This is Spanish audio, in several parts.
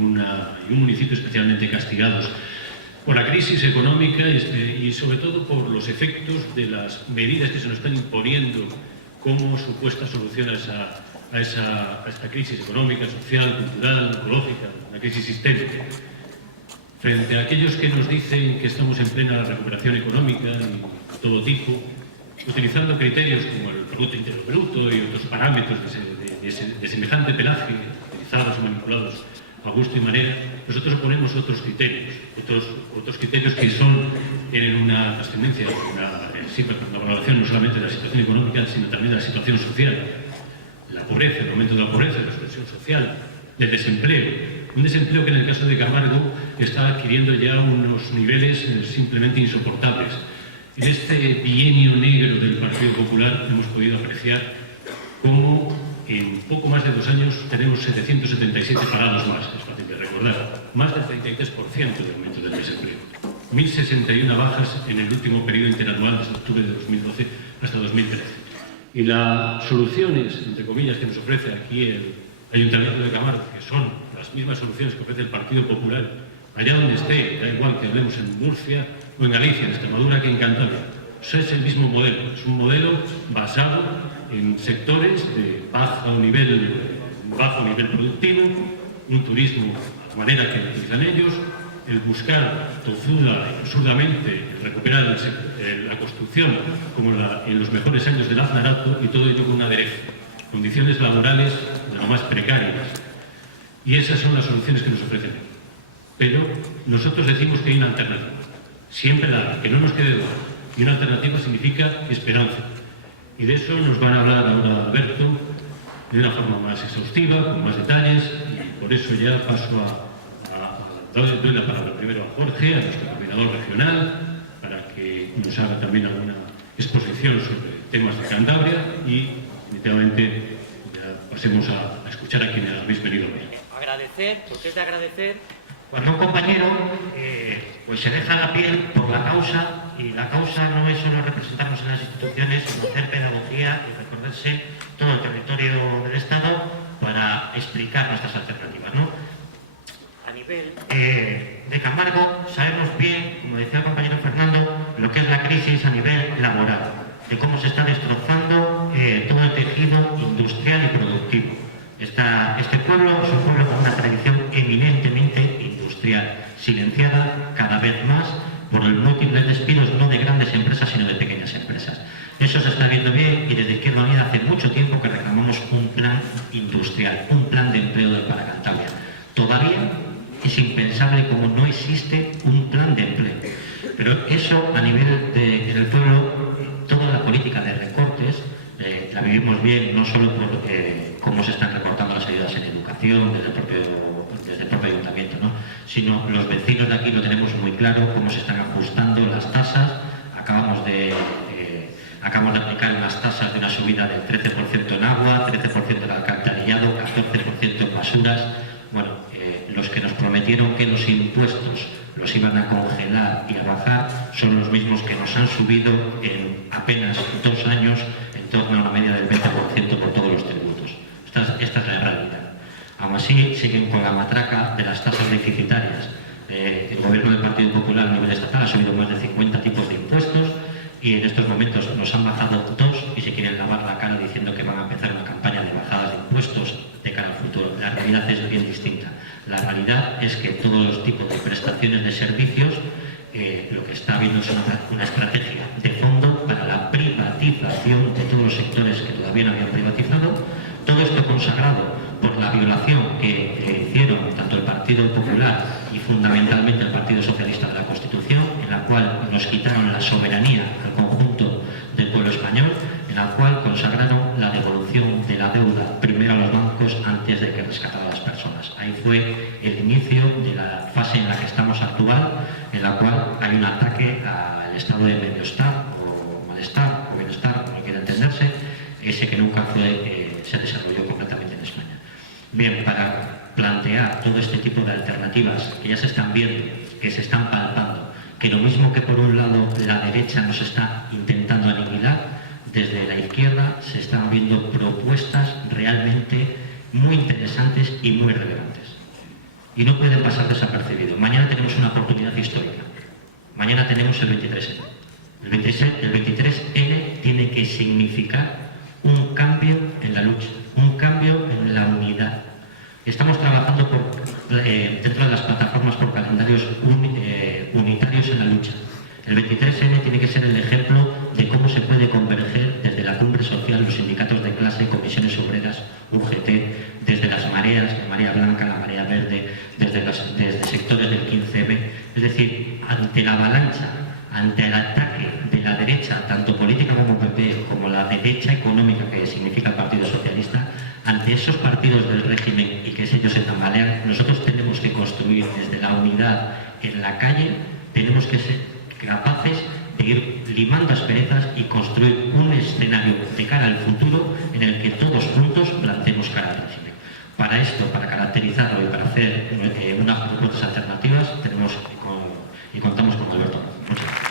un municipio especialmente castigados por la crisis económica y sobre todo por los efectos de las medidas que se nos están imponiendo como supuesta solución a esta crisis económica, social, cultural, ecológica, una crisis sistémica. Frente a aquellos que nos dicen que estamos en plena recuperación económica de todo tipo, utilizando criterios como el Producto Interior Bruto y otros parámetros de semejante pelaje, utilizados o manipulados a gusto y manera, nosotros ponemos otros criterios que son en una trascendencia, una valoración no solamente de la situación económica, sino también de la situación social. La pobreza, el aumento de la pobreza, la exclusión social, el desempleo. Un desempleo que en el caso de Camargo está adquiriendo ya unos niveles simplemente insoportables. En este bienio negro del Partido Popular hemos podido apreciar cómo en poco más de 2 años tenemos 777 parados más, es fácil de recordar, más del 33% de aumento del desempleo, 1.061 bajas en el último periodo interanual desde octubre de 2012 hasta 2013. Y las soluciones, entre comillas, que nos ofrece aquí el Ayuntamiento de Camargo, que son las mismas soluciones que ofrece el Partido Popular, allá donde esté, da igual que hablemos en Murcia o en Galicia, en Extremadura, que en Cantabria. Es el mismo modelo, es un modelo basado en sectores de bajo nivel productivo, un turismo a la manera que utilizan ellos, el buscar tozuda y absurdamente recuperar la construcción como en los mejores años del Aznarato, y todo ello con un aderezo, condiciones laborales de lo más precarias. Y esas son las soluciones que nos ofrecen. Pero nosotros decimos que hay una alternativa. Siempre la hay, que no nos quede duda. Y una alternativa significa esperanza. Y de eso nos van a hablar ahora Alberto de una forma más exhaustiva, con más detalles, y por eso ya paso doy la palabra primero a Jorge, a nuestro coordinador regional, para que nos haga también alguna exposición sobre temas de Cantabria y, definitivamente, ya pasemos a escuchar a quienes habéis venido hoy. Agradecer, porque es de agradecer cuando un compañero pues se deja la piel por la causa, y la causa no es solo representarnos en las instituciones, sino hacer pedagogía y recorrerse todo el territorio del Estado para explicar nuestras alternativas, ¿no? A nivel de Camargo sabemos bien, como decía el compañero Fernando, lo que es la crisis a nivel laboral, de cómo se está destrozando todo el tejido industrial y productivo. Este pueblo es un pueblo con una tradición eminentemente industrial, silenciada cada vez más por los múltiples despidos, no de grandes empresas, sino de pequeñas empresas. Eso se está viendo bien, y desde Izquierda Unida hace mucho tiempo que reclamamos un plan industrial, un plan de empleo para Cantabria. Todavía es impensable como no existe un plan de empleo. Pero eso a nivel del pueblo, toda la política de recortes, la vivimos bien, no solo por cómo se están recortando las ayudas en educación desde el propio ayuntamiento, ¿no? Sino los vecinos de aquí lo tenemos muy claro, cómo se están ajustando las tasas. Acabamos de aplicar unas tasas de una subida del 13% en agua, 13% en alcantarillado, 14% en basuras. Bueno, los que nos prometieron que los impuestos los iban a congelar y a bajar son los mismos que nos han subido en apenas 2 años en torno a una media del 20% por todos los tributos. Esta es la realidad. Aún así, siguen con la matraca de las tasas deficitarias. El gobierno del Partido Popular a nivel estatal ha subido más de 50 tipos de impuestos, y en estos momentos nos han bajado 2 y se quieren lavar la cara diciendo que van a empezar una campaña de bajadas de impuestos de cara al futuro. La realidad es bien distinta. La realidad es que todos los tipos de prestaciones de servicios, lo que está habiendo es una estrategia de fondo para la privatización de todos los sectores que todavía no habían privatizado. Todo esto consagrado por la violación que hicieron tanto el Partido Popular y fundamentalmente el Partido Socialista de la Constitución, en la cual nos quitaron la soberanía al conjunto del pueblo español, en la cual consagraron la devolución de la deuda primero a los bancos antes de que rescatara a las personas. Ahí fue el inicio de la fase en la que estamos actual, en la cual hay un ataque al estado de mediostar o malestar o bienestar, como quiera entenderse, ese que nunca se desarrolló completamente en España. Bien, para plantear todo este tipo de alternativas que ya se están viendo, que se están palpando, que lo mismo que por un lado la derecha nos está intentando aniquilar, desde la izquierda se están viendo propuestas realmente muy interesantes y muy relevantes. y no pueden pasar desapercibidos. Mañana tenemos una oportunidad histórica. Mañana tenemos el 23N. El 23N tiene que significar un cambio en la lucha, un cambio en la unidad. Estamos trabajando dentro de las plataformas por calendarios unitarios en la lucha. El 23N tiene que ser el ejemplo de cómo se puede converger desde la cumbre social, los sindicatos de clase, comisiones obreras, UGT, desde las mareas, la marea blanca, la marea verde, desde sectores del 15M. Es decir, ante la avalancha, ante el ataque de la derecha, tanto política como PP, como la derecha económica que significa el Partido Socialista, ante esos partidos del régimen y que ellos se tambalean, nosotros tenemos que construir desde la unidad en la calle, tenemos que ser capaces de ir limando asperezas y construir un escenario de cara al futuro en el que todos juntos planteemos cara al régimen. Para esto, para caracterizarlo y para hacer unas propuestas alternativas, contamos con Alberto. Muchas gracias.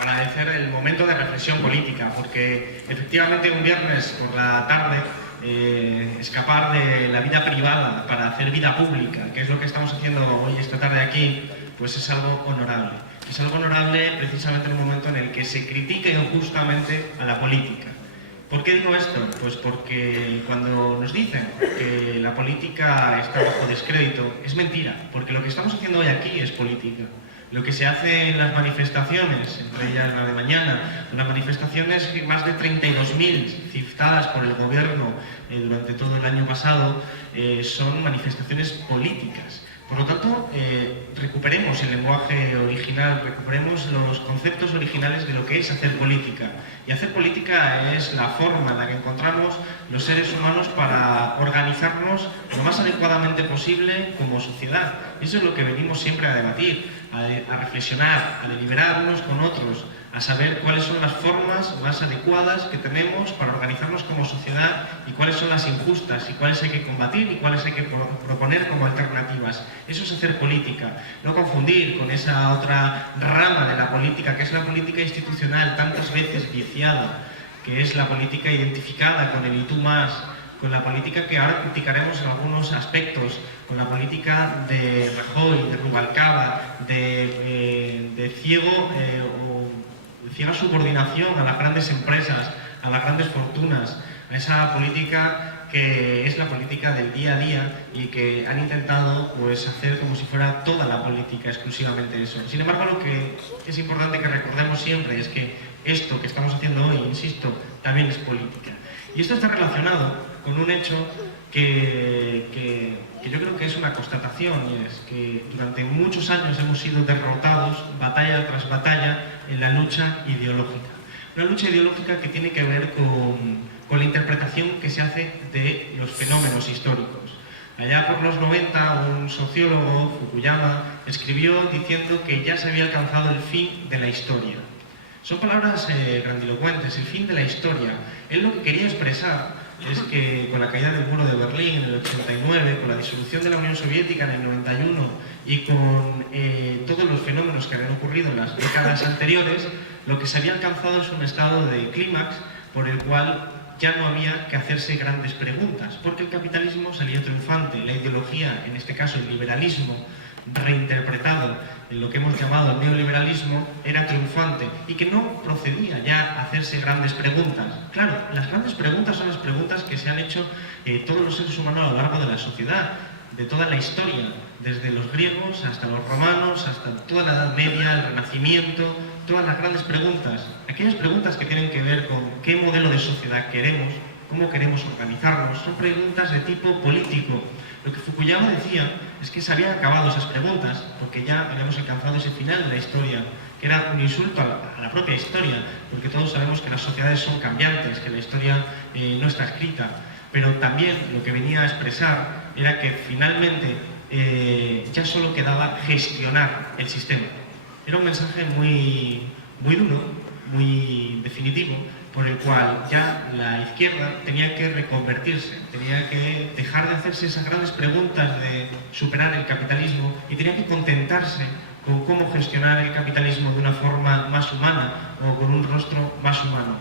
Agradecer el momento de reflexión política, porque efectivamente un viernes por la tarde escapar de la vida privada para hacer vida pública, que es lo que estamos haciendo hoy esta tarde aquí, pues es algo honorable. Es algo honorable precisamente en un momento en el que se critica injustamente a la política. ¿Por qué digo esto? Pues porque cuando nos dicen que la política está bajo descrédito, es mentira, porque lo que estamos haciendo hoy aquí es política. Lo que se hace en las manifestaciones, entre ellas la de mañana, las manifestaciones, más de 32.000 citadas por el gobierno durante todo el año pasado, son manifestaciones políticas. Por lo tanto, recuperemos el lenguaje original, recuperemos los conceptos originales de lo que es hacer política. Y hacer política es la forma en la que encontramos los seres humanos para organizarnos lo más adecuadamente posible como sociedad. Eso es lo que venimos siempre a debatir, a reflexionar, a deliberar unos con otros, a saber cuáles son las formas más adecuadas que tenemos para organizarnos como sociedad y cuáles son las injustas y cuáles hay que combatir y cuáles hay que proponer como alternativas. Eso es hacer política, no confundir con esa otra rama de la política, que es la política institucional tantas veces viciada, que es la política identificada con el y tú más, con la política que ahora criticaremos en algunos aspectos, con la política de Rajoy, de Rubalcaba, de ciega subordinación a las grandes empresas, a las grandes fortunas, a esa política que es la política del día a día y que han intentado pues hacer como si fuera toda la política exclusivamente eso. Sin embargo, lo que es importante que recordemos siempre es que esto que estamos haciendo hoy, insisto, también es política. Y esto está relacionado con un hecho que yo creo que es una constatación, y es que durante muchos años hemos sido derrotados batalla tras batalla en la lucha ideológica. Una lucha ideológica que tiene que ver con la interpretación que se hace de los fenómenos históricos. Allá por los 90, un sociólogo, Fukuyama, escribió diciendo que ya se había alcanzado el fin de la historia. Son palabras grandilocuentes, el fin de la historia. Él lo que quería expresar es que con la caída del muro de Berlín en el 89, con la disolución de la Unión Soviética en el 91 y con todos los fenómenos que habían ocurrido en las décadas anteriores, lo que se había alcanzado es un estado de clímax por el cual ya no había que hacerse grandes preguntas, porque el capitalismo salía triunfante, la ideología, en este caso el liberalismo, reinterpretado en lo que hemos llamado el neoliberalismo, era triunfante y que no procedía ya a hacerse grandes preguntas. Claro, las grandes preguntas son las preguntas que se han hecho todos los seres humanos a lo largo de la sociedad, de toda la historia, desde los griegos hasta los romanos, hasta toda la Edad Media, el Renacimiento, todas las grandes preguntas, aquellas preguntas que tienen que ver con qué modelo de sociedad queremos, cómo queremos organizarnos, son preguntas de tipo político. Lo que Fukuyama decía es que se habían acabado esas preguntas porque ya habíamos alcanzado ese final de la historia, que era un insulto a la propia historia, porque todos sabemos que las sociedades son cambiantes, que la historia no está escrita, pero también lo que venía a expresar era que finalmente ya solo quedaba gestionar el sistema. Era un mensaje muy duro, muy definitivo, por el cual ya la izquierda tenía que reconvertirse, tenía que dejar de hacerse esas grandes preguntas de superar el capitalismo y tenía que contentarse con cómo gestionar el capitalismo de una forma más humana o con un rostro más humano.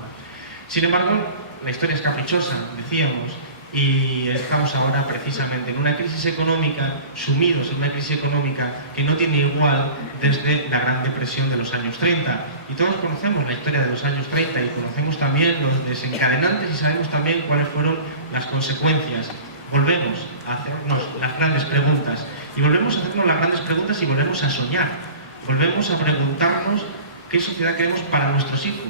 Sin embargo, la historia es caprichosa, decíamos, Y estamos ahora precisamente en una crisis económica, sumidos en una crisis económica que no tiene igual desde la Gran Depresión de los años 30. Y todos conocemos la historia de los años 30 y conocemos también los desencadenantes y sabemos también cuáles fueron las consecuencias. Volvemos a hacernos las grandes preguntas y volvemos a hacernos las grandes preguntas y volvemos a soñar. Volvemos a preguntarnos qué sociedad queremos para nuestros hijos,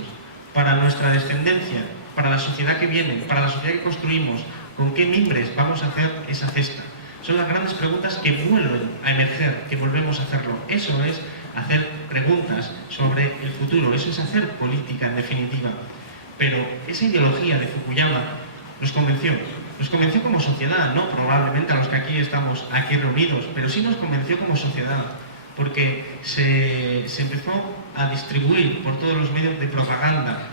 para nuestra descendencia, para la sociedad que viene, para la sociedad que construimos. ¿Con qué mimbres vamos a hacer esa cesta? Son las grandes preguntas que vuelven a emerger, que volvemos a hacerlo. Eso es hacer preguntas sobre el futuro, eso es hacer política en definitiva. Pero esa ideología de Fukuyama nos convenció como sociedad, no probablemente a los que aquí estamos aquí reunidos, pero sí nos convenció como sociedad, porque se empezó a distribuir por todos los medios de propaganda,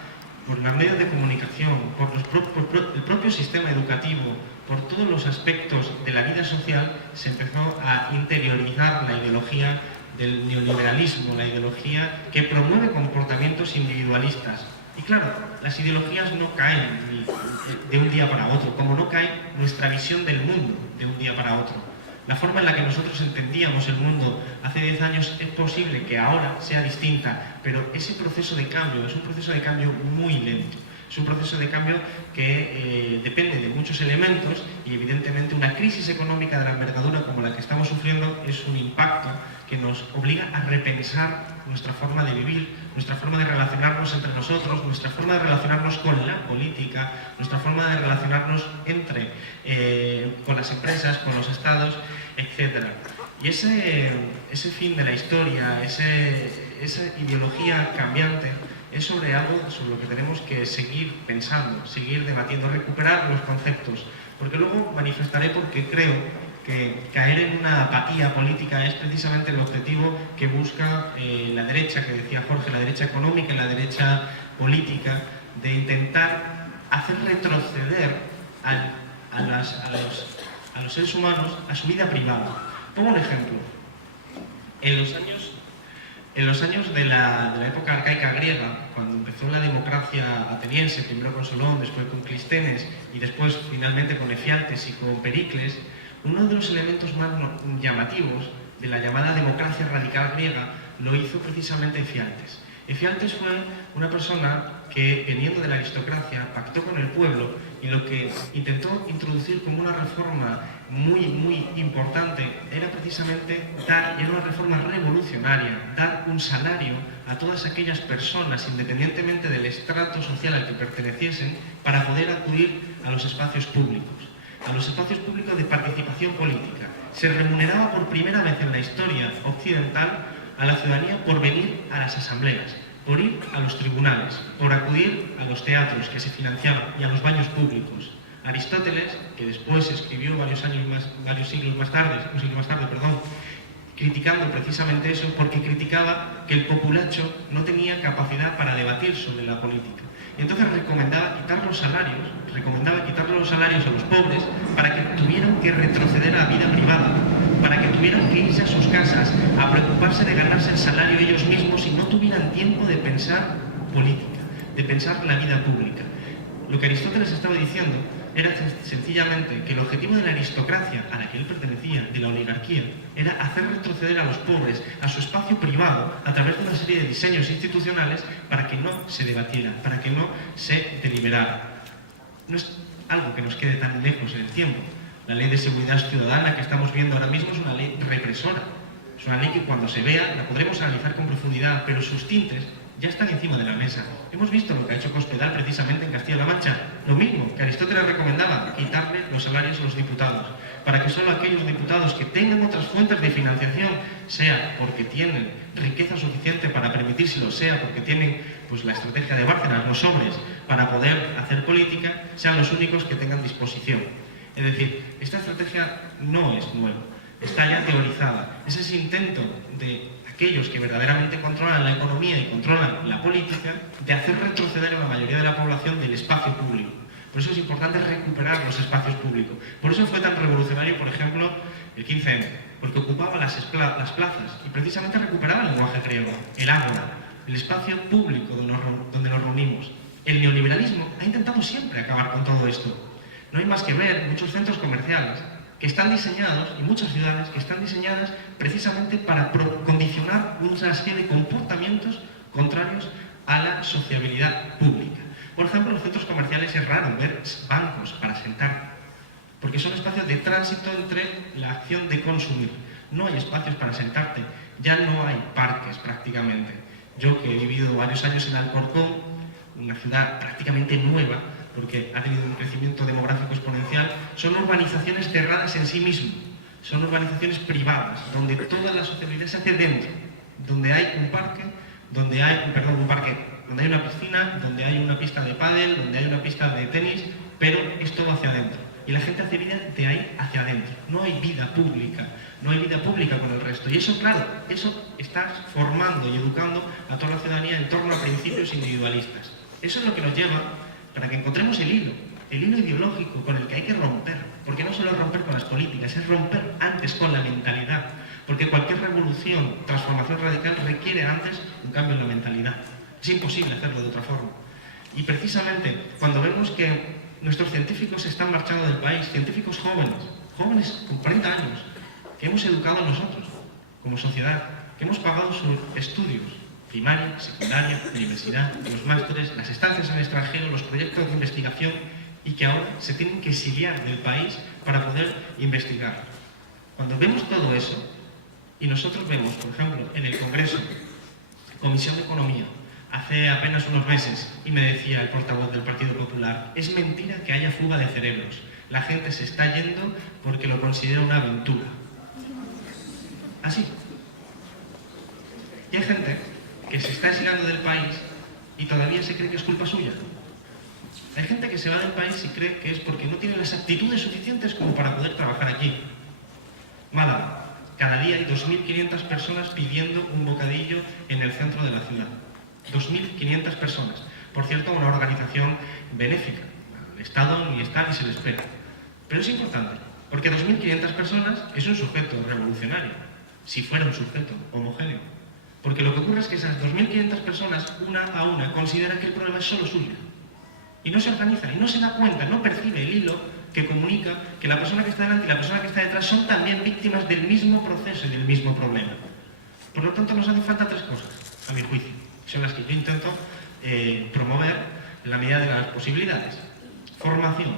por los medios de comunicación, por el propio sistema educativo, por todos los aspectos de la vida social, se empezó a interiorizar la ideología del neoliberalismo, la ideología que promueve comportamientos individualistas. Y claro, las ideologías no caen de un día para otro, como no cae nuestra visión del mundo de un día para otro. La forma en la que nosotros entendíamos el mundo hace 10 años es posible que ahora sea distinta, pero ese proceso de cambio es un proceso de cambio muy lento. Es un proceso de cambio que depende de muchos elementos y evidentemente una crisis económica de la envergadura como la que estamos sufriendo es un impacto que nos obliga a repensar nuestra forma de vivir, nuestra forma de relacionarnos entre nosotros, nuestra forma de relacionarnos con la política, nuestra forma de relacionarnos con las empresas, con los estados, etc. Y ese fin de la historia, esa ideología cambiante, es sobre algo sobre lo que tenemos que seguir pensando, seguir debatiendo, recuperar los conceptos, porque luego manifestaré porque creo que caer en una apatía política es precisamente el objetivo que busca la derecha, que decía Jorge, la derecha económica y la derecha política, de intentar hacer retroceder a los seres humanos a su vida privada. Pongo un ejemplo. En los años de la época arcaica griega, cuando empezó la democracia ateniense, primero con Solón, después con Clístenes y después finalmente con Efialtes y con Pericles, uno de los elementos más llamativos de la llamada democracia radical griega lo hizo precisamente Efialtes. Efialtes fue una persona que, veniendo de la aristocracia, pactó con el pueblo y lo que intentó introducir como una reforma muy importante era precisamente era una reforma revolucionaria, dar un salario a todas aquellas personas, independientemente del estrato social al que perteneciesen, para poder acudir a los espacios públicos de participación política. Se remuneraba por primera vez en la historia occidental a la ciudadanía por venir a las asambleas, por ir a los tribunales, por acudir a los teatros que se financiaban y a los baños públicos. Aristóteles, que después escribió varios siglos más tarde, criticando precisamente eso, porque criticaba que el populacho no tenía capacidad para debatir sobre la política. Y entonces recomendaba quitar los salarios a los pobres para que tuvieran que retroceder a la vida privada, para que tuvieran que irse a sus casas a preocuparse de ganarse el salario ellos mismos y no tuvieran tiempo de pensar política, de pensar la vida pública. Lo que Aristóteles estaba diciendo era sencillamente que el objetivo de la aristocracia a la que él pertenecía, de la oligarquía, era hacer retroceder a los pobres a su espacio privado a través de una serie de diseños institucionales para que no se debatiera, para que no se deliberara. No es algo que nos quede tan lejos en el tiempo. La ley de seguridad ciudadana que estamos viendo ahora mismo es una ley represora. Es una ley que cuando se vea la podremos analizar con profundidad, pero sus tintes ya están encima de la mesa. Hemos visto lo que ha hecho Cospedal precisamente en Castilla-La Mancha. Lo mismo que Aristóteles recomendaba, quitarle los salarios a los diputados, para que solo aquellos diputados que tengan otras fuentes de financiación, sea porque tienen riqueza suficiente para permitírselo, sea porque tienen la estrategia de Bárcenas, los sobres, para poder hacer política, sean los únicos que tengan disposición. Es decir, esta estrategia no es nueva, está ya teorizada. Es ese intento de aquellos que verdaderamente controlan la economía y controlan la política, de hacer retroceder a la mayoría de la población del espacio público. Por eso es importante recuperar los espacios públicos. Por eso fue tan revolucionario, por ejemplo, el 15M, porque ocupaba las plazas y precisamente recuperaba el lenguaje griego, el ágora, el espacio público donde nos reunimos. El neoliberalismo ha intentado siempre acabar con todo esto. no hay más que ver muchos centros comerciales que están diseñados, y muchas ciudades que están diseñadas precisamente para condicionar una serie de comportamientos contrarios a la sociabilidad pública. Por ejemplo, en los centros comerciales es raro ver bancos para sentar, porque son espacios de tránsito entre la acción de consumir. No hay espacios para sentarte, ya no hay parques prácticamente. Yo, que he vivido varios años en Alcorcón, una ciudad prácticamente nueva, porque ha tenido un crecimiento demográfico exponencial, son urbanizaciones cerradas en sí mismas, son urbanizaciones privadas, donde toda la sociabilidad se hace dentro, donde hay un parque, donde hay una piscina, donde hay una pista de pádel, donde hay una pista de tenis, pero es todo hacia adentro. Y la gente hace vida de ahí hacia adentro. No hay vida pública, no hay vida pública con el resto. Y eso, claro, eso está formando y educando a toda la ciudadanía en torno a principios individualistas. Eso es lo que nos lleva para que encontremos el hilo ideológico con el que hay que romper. Porque no solo es romper con las políticas, es romper antes con la mentalidad. Porque cualquier revolución, transformación radical requiere antes un cambio en la mentalidad. Es imposible hacerlo de otra forma. Y precisamente cuando vemos que nuestros científicos se están marchando del país, científicos jóvenes con 40 años, que hemos educado nosotros como sociedad, que hemos pagado sus estudios, primaria, secundaria, universidad, los másteres, las estancias en el extranjero, los proyectos de investigación, y que ahora se tienen que exiliar del país para poder investigar. Cuando vemos todo eso, y nosotros vemos, por ejemplo, en el Congreso, Comisión de Economía, hace apenas unos meses, y me decía el portavoz del Partido Popular, es mentira que haya fuga de cerebros. La gente se está yendo porque lo considera una aventura. Así. Y hay gente que se está exiliando del país y todavía se cree que es culpa suya. Hay gente que se va del país y cree que es porque no tiene las aptitudes suficientes como para poder trabajar aquí. Málaga. Cada día hay 2.500 personas pidiendo un bocadillo en el centro de la ciudad. 2.500 personas. Por cierto, una organización benéfica. El Estado ni está ni se le espera. Pero es importante, porque 2.500 personas es un sujeto revolucionario, si fuera un sujeto homogéneo. Porque lo que ocurre es que esas 2.500 personas, una a una, consideran que el problema es solo suyo. Y no se organiza, y no se da cuenta, no percibe el hilo que comunica que la persona que está delante y la persona que está detrás son también víctimas del mismo proceso y del mismo problema. Por lo tanto, nos hacen falta tres cosas, a mi juicio. Son las que yo intento promover en la medida de las posibilidades. Formación,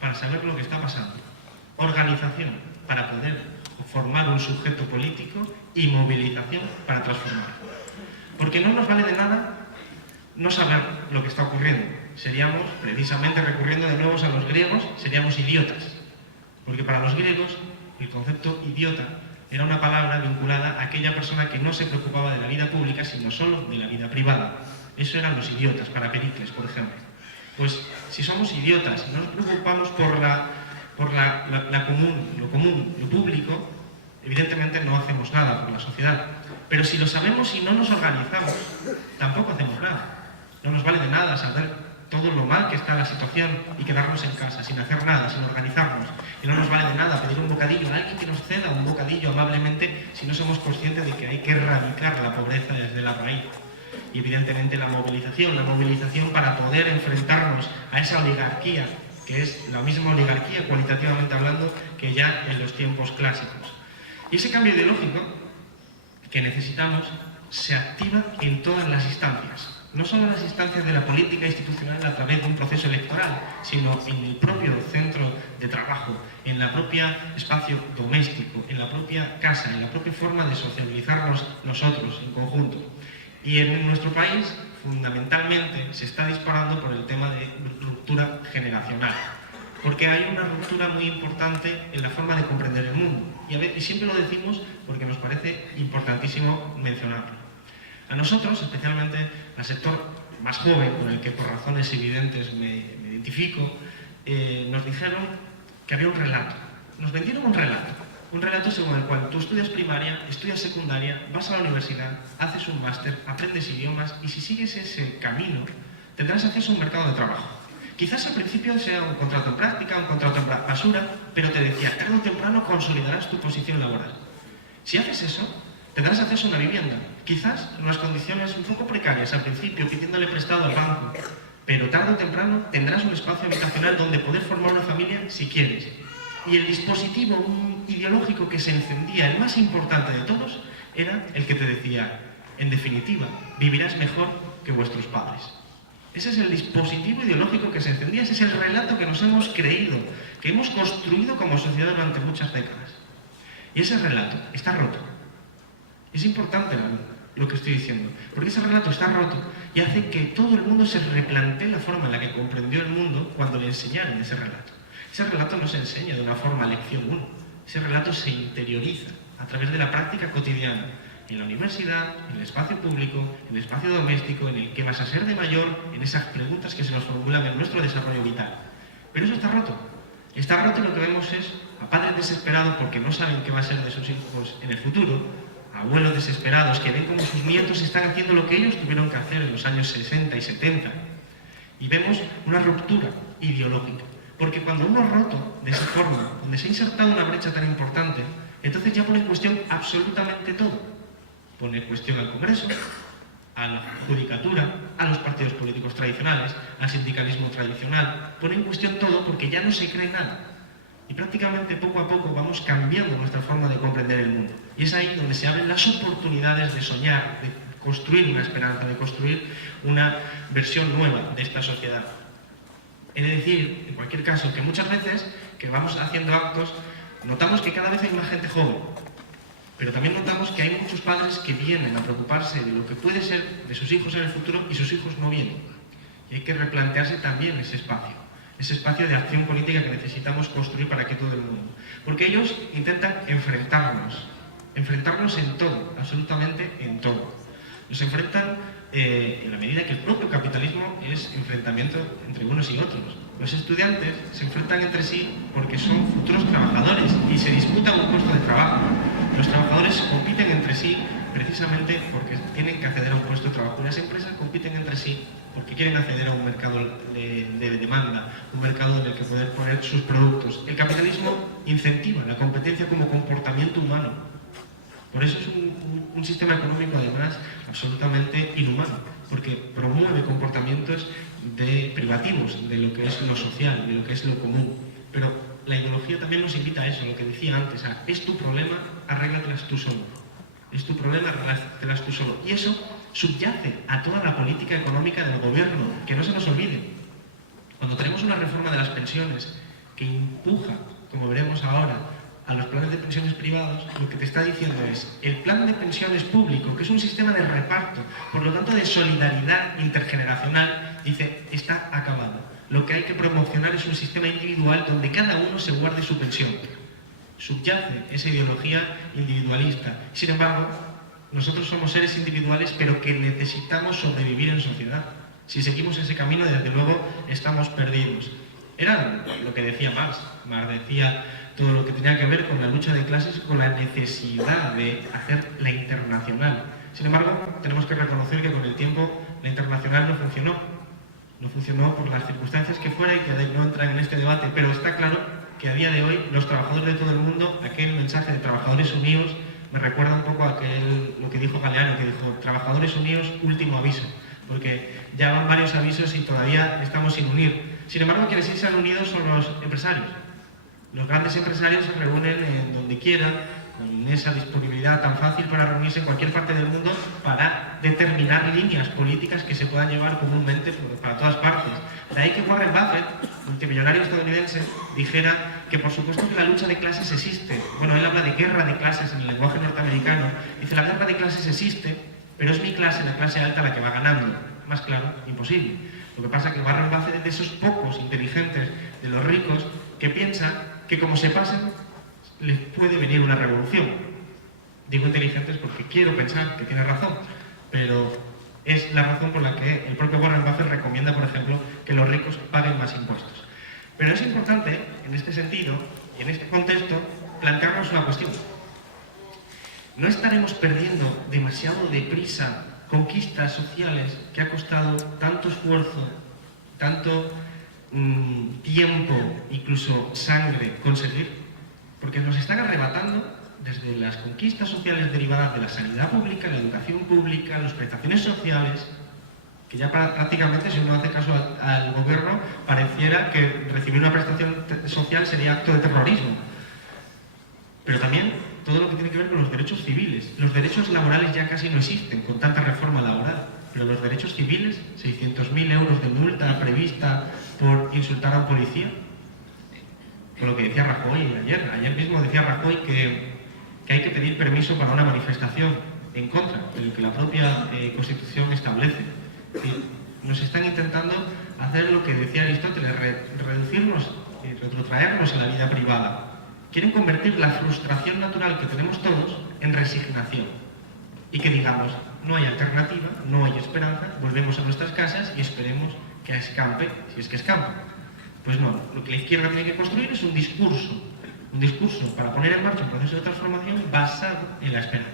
para saber lo que está pasando. Organización, para poder formar un sujeto político. Y movilización para transformar. Porque no nos vale de nada no saber lo que está ocurriendo. Seríamos, precisamente recurriendo de nuevo a los griegos, seríamos idiotas. Porque para los griegos el concepto idiota era una palabra vinculada a aquella persona que no se preocupaba de la vida pública, sino solo de la vida privada. Eso eran los idiotas, para Pericles, por ejemplo. Pues si somos idiotas y no nos preocupamos por lo común, lo público, evidentemente no hacemos nada por la sociedad. Pero si lo sabemos y no nos organizamos, tampoco hacemos nada. No nos vale de nada saber todo lo mal que está la situación y quedarnos en casa sin hacer nada, sin organizarnos. Y no nos vale de nada pedir un bocadillo a alguien que nos ceda un bocadillo amablemente si no somos conscientes de que hay que erradicar la pobreza desde la raíz. Y evidentemente la movilización para poder enfrentarnos a esa oligarquía, que es la misma oligarquía, cualitativamente hablando, que ya en los tiempos clásicos. Y ese cambio ideológico que necesitamos se activa en todas las instancias. No solo en las instancias de la política institucional a través de un proceso electoral, sino en el propio centro de trabajo, en el propio espacio doméstico, en la propia casa, en la propia forma de sociabilizarnos nosotros en conjunto. Y en nuestro país, fundamentalmente, se está disparando por el tema de ruptura generacional. Porque hay una ruptura muy importante en la forma de comprender el mundo. Y siempre lo decimos porque nos parece importantísimo mencionarlo. A nosotros, especialmente al sector más joven, con el que por razones evidentes me identifico, nos dijeron que había un relato. Nos vendieron un relato según el cual tú estudias primaria, estudias secundaria, vas a la universidad, haces un máster, aprendes idiomas y si sigues ese camino tendrás acceso a un mercado de trabajo. Quizás al principio sea un contrato en práctica, un contrato en basura, pero te decía, tarde o temprano consolidarás tu posición laboral. Si haces eso, tendrás acceso a una vivienda, quizás en unas condiciones un poco precarias al principio, pidiéndole prestado al banco, pero tarde o temprano tendrás un espacio habitacional donde poder formar una familia si quieres. Y el dispositivo ideológico que se encendía, el más importante de todos, era el que te decía, en definitiva, vivirás mejor que vuestros padres. Ese es el dispositivo ideológico que se encendía, ese es el relato que nos hemos creído, que hemos construido como sociedad durante muchas décadas. Y ese relato está roto. Es importante lo que estoy diciendo, porque ese relato está roto y hace que todo el mundo se replantee la forma en la que comprendió el mundo cuando le enseñaron ese relato. Ese relato no se enseña de una forma lección 1, ese relato se interioriza a través de la práctica cotidiana, en la universidad, en el espacio público, en el espacio doméstico, en el que vas a ser de mayor, en esas preguntas que se nos formulan en nuestro desarrollo vital. Pero eso está roto. Está roto y lo que vemos es a padres desesperados porque no saben qué va a ser de sus hijos en el futuro, a abuelos desesperados que ven cómo sus nietos están haciendo lo que ellos tuvieron que hacer en los años 60 y 70. Y vemos una ruptura ideológica. Porque cuando uno ha roto de esa forma, donde se ha insertado una brecha tan importante, entonces ya pone en cuestión absolutamente todo. Pone en cuestión al Congreso, a la judicatura, a los partidos políticos tradicionales, al sindicalismo tradicional. Pone en cuestión todo porque ya no se cree nada. Y prácticamente poco a poco vamos cambiando nuestra forma de comprender el mundo. Y es ahí donde se abren las oportunidades de soñar, de construir una esperanza, de construir una versión nueva de esta sociedad. He de decir, en cualquier caso, que muchas veces que vamos haciendo actos, notamos que cada vez hay más gente joven. Pero también notamos que hay muchos padres que vienen a preocuparse de lo que puede ser de sus hijos en el futuro y sus hijos no vienen. Y hay que replantearse también ese espacio de acción política que necesitamos construir para que todo el mundo. Porque ellos intentan enfrentarnos en todo, absolutamente en todo. Nos enfrentan en la medida que el propio capitalismo es enfrentamiento entre unos y otros. Los estudiantes se enfrentan entre sí porque son futuros trabajadores y se disputan un puesto de trabajo. Los trabajadores compiten entre sí precisamente porque tienen que acceder a un puesto de trabajo. Las empresas compiten entre sí porque quieren acceder a un mercado de demanda, un mercado en el que poder poner sus productos. El capitalismo incentiva la competencia como comportamiento humano. Por eso es un sistema económico, además, absolutamente inhumano, porque promueve comportamientos privativos de lo que es lo social, de lo que es lo común. Pero la ideología también nos invita a eso, lo que decía antes, es tu problema, arréglatelas tú solo. Es tu problema, arréglatelas tú solo. Y eso subyace a toda la política económica del gobierno, que no se nos olvide. Cuando tenemos una reforma de las pensiones que empuja, como veremos ahora, a los planes de pensiones privados, lo que te está diciendo es el plan de pensiones público, que es un sistema de reparto, por lo tanto de solidaridad intergeneracional, dice, está acabado. Lo que hay que promocionar es un sistema individual donde cada uno se guarde su pensión. Subyace esa ideología individualista. Sin embargo, nosotros somos seres individuales, pero que necesitamos sobrevivir en sociedad. Si seguimos ese camino, desde luego, estamos perdidos. Era lo que decía Marx. Marx decía todo lo que tenía que ver con la lucha de clases, con la necesidad de hacer la internacional. Sin embargo, tenemos que reconocer que con el tiempo la internacional no funcionó. No funcionó por las circunstancias que fuera y que no entran en este debate, pero está claro que a día de hoy los trabajadores de todo el mundo, aquel mensaje de trabajadores unidos, me recuerda un poco a lo que dijo Galeano, que dijo trabajadores unidos, último aviso, porque ya van varios avisos y todavía estamos sin unir. Sin embargo, quienes sí se han unido son los empresarios. Los grandes empresarios se reúnen en donde quieran, con esa disponibilidad tan fácil para reunirse en cualquier parte del mundo para determinar líneas políticas que se puedan llevar comúnmente para todas partes. De ahí que Warren Buffett, multimillonario estadounidense, dijera que por supuesto que la lucha de clases existe. Bueno, él habla de guerra de clases en el lenguaje norteamericano. Dice, la guerra de clases existe, pero es mi clase, la clase alta, la que va ganando. Más claro, imposible. Lo que pasa es que Warren Buffett es de esos pocos inteligentes, de los ricos, que piensan que como se pasen, les puede venir una revolución. Digo inteligentes porque quiero pensar que tiene razón, pero es la razón por la que el propio Warren Buffett recomienda, por ejemplo, que los ricos paguen más impuestos. Pero es importante, en este sentido, y en este contexto, plantearnos una cuestión. ¿No estaremos perdiendo demasiado deprisa conquistas sociales que ha costado tanto esfuerzo, tanto tiempo, incluso sangre, conseguir? Porque nos están arrebatando desde las conquistas sociales derivadas de la sanidad pública, la educación pública, las prestaciones sociales, que ya prácticamente, si uno hace caso al gobierno, pareciera que recibir una prestación social sería acto de terrorismo. Pero también todo lo que tiene que ver con los derechos civiles. Los derechos laborales ya casi no existen con tanta reforma laboral, pero los derechos civiles, 600.000 euros de multa prevista por insultar a un policía, con lo que decía Rajoy ayer mismo decía Rajoy que hay que pedir permiso para una manifestación en contra de lo que la propia Constitución establece. Nos están intentando hacer lo que decía Aristóteles, reducirnos y retrotraernos a la vida privada. Quieren convertir la frustración natural que tenemos todos en resignación y que digamos, no hay alternativa, no hay esperanza, volvemos a nuestras casas y esperemos que escampe, si es que escampa. Pues no, lo que la izquierda tiene que construir es un discurso para poner en marcha un proceso de transformación basado en la esperanza.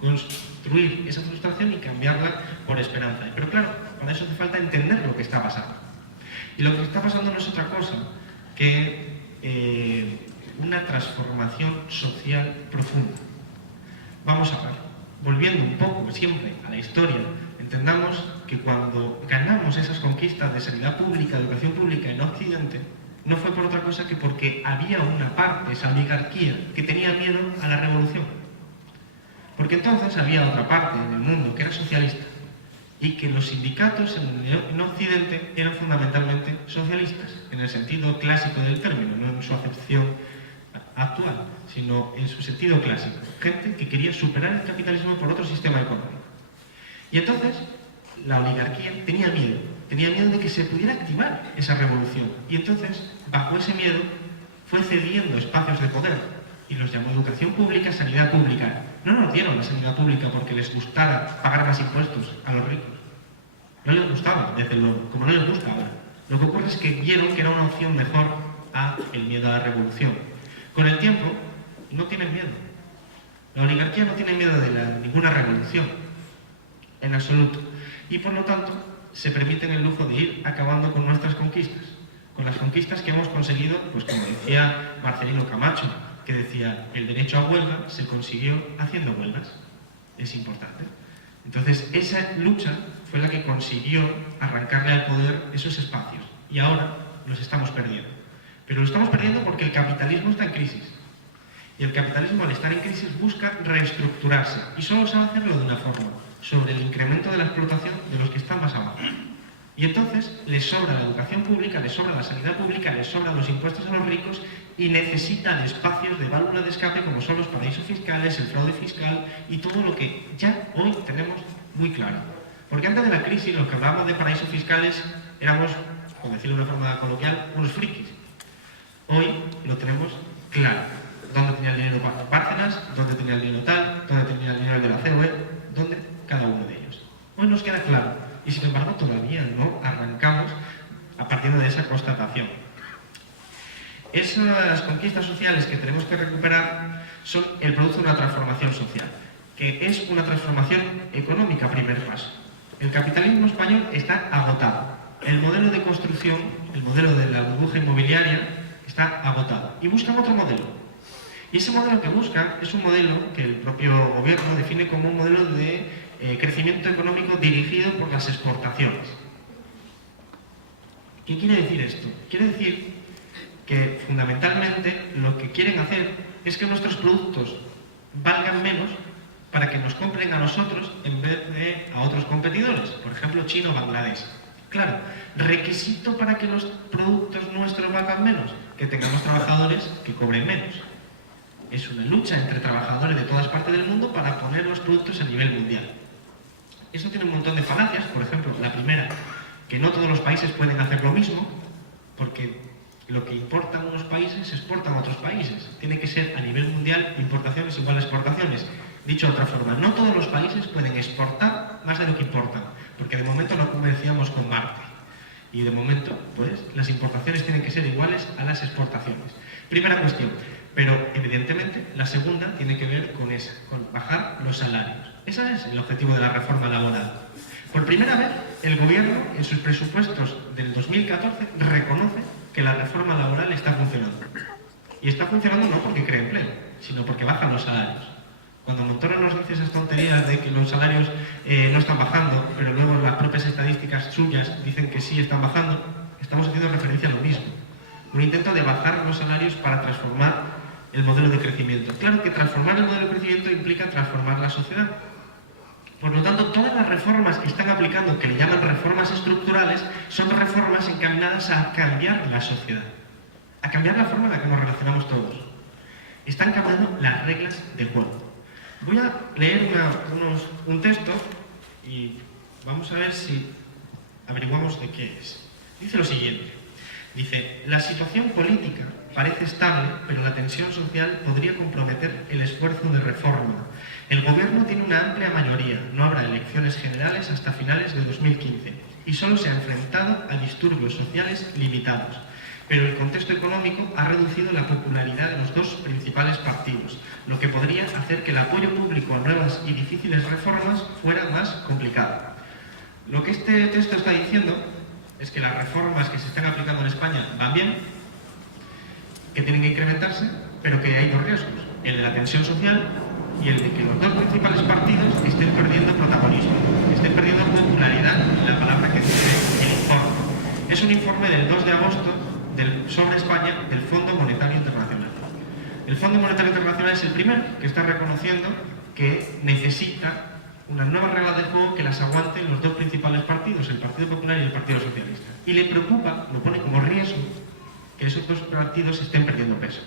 Construir esa frustración y cambiarla por esperanza. Pero claro, para eso hace falta entender lo que está pasando. Y lo que está pasando no es otra cosa que una transformación social profunda. Vamos a ver, volviendo un poco siempre a la historia, entendamos que cuando ganamos esas conquistas de sanidad pública, educación pública en Occidente, no fue por otra cosa que porque había una parte, esa oligarquía, que tenía miedo a la revolución. Porque entonces había otra parte en el mundo que era socialista y que los sindicatos en Occidente eran fundamentalmente socialistas, en el sentido clásico del término, no en su acepción actual, sino en su sentido clásico. Gente que quería superar el capitalismo por otro sistema económico. Y entonces la oligarquía tenía miedo de que se pudiera activar esa revolución. Y entonces, bajo ese miedo, fue cediendo espacios de poder y los llamó educación pública, sanidad pública. No nos dieron la sanidad pública porque les gustara pagar más impuestos a los ricos. No les gustaba, desde luego, como no les gusta ahora. Lo que ocurre es que vieron que era una opción mejor a el miedo a la revolución. Con el tiempo, no tienen miedo. La oligarquía no tiene miedo de ninguna revolución, en absoluto. Y por lo tanto, se permiten el lujo de ir acabando con nuestras conquistas. Con las conquistas que hemos conseguido, pues como decía Marcelino Camacho, que decía, el derecho a huelga se consiguió haciendo huelgas. Es importante. Entonces, esa lucha fue la que consiguió arrancarle al poder esos espacios. Y ahora los estamos perdiendo. Pero lo estamos perdiendo porque el capitalismo está en crisis. Y el capitalismo, al estar en crisis, busca reestructurarse. Y solo sabe hacerlo de una forma, sobre el incremento de la explotación de los que están más abajo. Y entonces les sobra la educación pública, les sobra la sanidad pública, les sobran los impuestos a los ricos y necesita de espacios de válvula de escape como son los paraísos fiscales, el fraude fiscal y todo lo que ya hoy tenemos muy claro. Porque antes de la crisis, los que hablábamos de paraísos fiscales éramos, por decirlo de una forma coloquial, unos frikis. Hoy lo tenemos claro. ¿Dónde tenía el dinero Bárcenas? ¿Dónde tenía el dinero tal? ¿Dónde tenía el dinero de la COE? ¿Dónde? Cada uno de ellos. Hoy nos queda claro. Y sin embargo todavía no arrancamos a partir de esa constatación. Esas conquistas sociales que tenemos que recuperar son el producto de una transformación social, que es una transformación económica, primer paso. El capitalismo español está agotado. El modelo de construcción, el modelo de la burbuja inmobiliaria, está agotado. Y buscan otro modelo. Y ese modelo que buscan es un modelo que el propio gobierno define como un modelo de crecimiento económico dirigido por las exportaciones. ¿Qué quiere decir esto? Quiere decir que fundamentalmente lo que quieren hacer es que nuestros productos valgan menos para que nos compren a nosotros en vez de a otros competidores, por ejemplo China o Bangladesh. Claro, requisito para que los productos nuestros valgan menos, que tengamos trabajadores que cobren menos. Es una lucha entre trabajadores de todas partes del mundo para poner los productos a nivel mundial. Eso tiene un montón de falacias, por ejemplo, la primera, que no todos los países pueden hacer lo mismo, porque lo que importan unos países se exportan a otros países. Tiene que ser a nivel mundial importaciones igual a exportaciones. Dicho de otra forma, no todos los países pueden exportar más de lo que importan, porque de momento no comerciamos con Marte. Y de momento, pues, las importaciones tienen que ser iguales a las exportaciones. Primera cuestión. Pero, evidentemente, la segunda tiene que ver con esa, con bajar los salarios. Ese es el objetivo de la reforma laboral. Por primera vez, el Gobierno, en sus presupuestos del 2014, reconoce que la reforma laboral está funcionando. Y está funcionando no porque cree empleo, sino porque bajan los salarios. Cuando Montoro nos dice esas tonterías de que los salarios no están bajando, pero luego las propias estadísticas suyas dicen que sí están bajando, estamos haciendo referencia a lo mismo. Un intento de bajar los salarios para transformar el modelo de crecimiento. Claro que transformar el modelo de crecimiento implica transformar la sociedad. Por lo tanto, todas las reformas que están aplicando, que le llaman reformas estructurales, son reformas encaminadas a cambiar la sociedad, a cambiar la forma en la que nos relacionamos todos. Están cambiando las reglas de juego. Voy a leer un texto y vamos a ver si averiguamos de qué es. Dice lo siguiente. Dice, la situación política parece estable, pero la tensión social podría comprometer el esfuerzo de reforma. El gobierno tiene una amplia mayoría, no habrá elecciones generales hasta finales de 2015 y solo se ha enfrentado a disturbios sociales limitados. Pero el contexto económico ha reducido la popularidad de los dos principales partidos, lo que podría hacer que el apoyo público a nuevas y difíciles reformas fuera más complicado. Lo que este texto está diciendo es que las reformas que se están aplicando en España van bien, que tienen que incrementarse, pero que hay dos riesgos, el de la tensión social y el de que los dos principales partidos estén perdiendo protagonismo, estén perdiendo popularidad, la palabra que dice el informe. Es un informe del 2 de agosto sobre España del Fondo Monetario Internacional. El Fondo Monetario Internacional es el primero que está reconociendo que necesita unas nuevas reglas de juego que las aguanten los dos principales partidos, el Partido Popular y el Partido Socialista. Y le preocupa, lo pone como riesgo, que esos dos partidos estén perdiendo peso.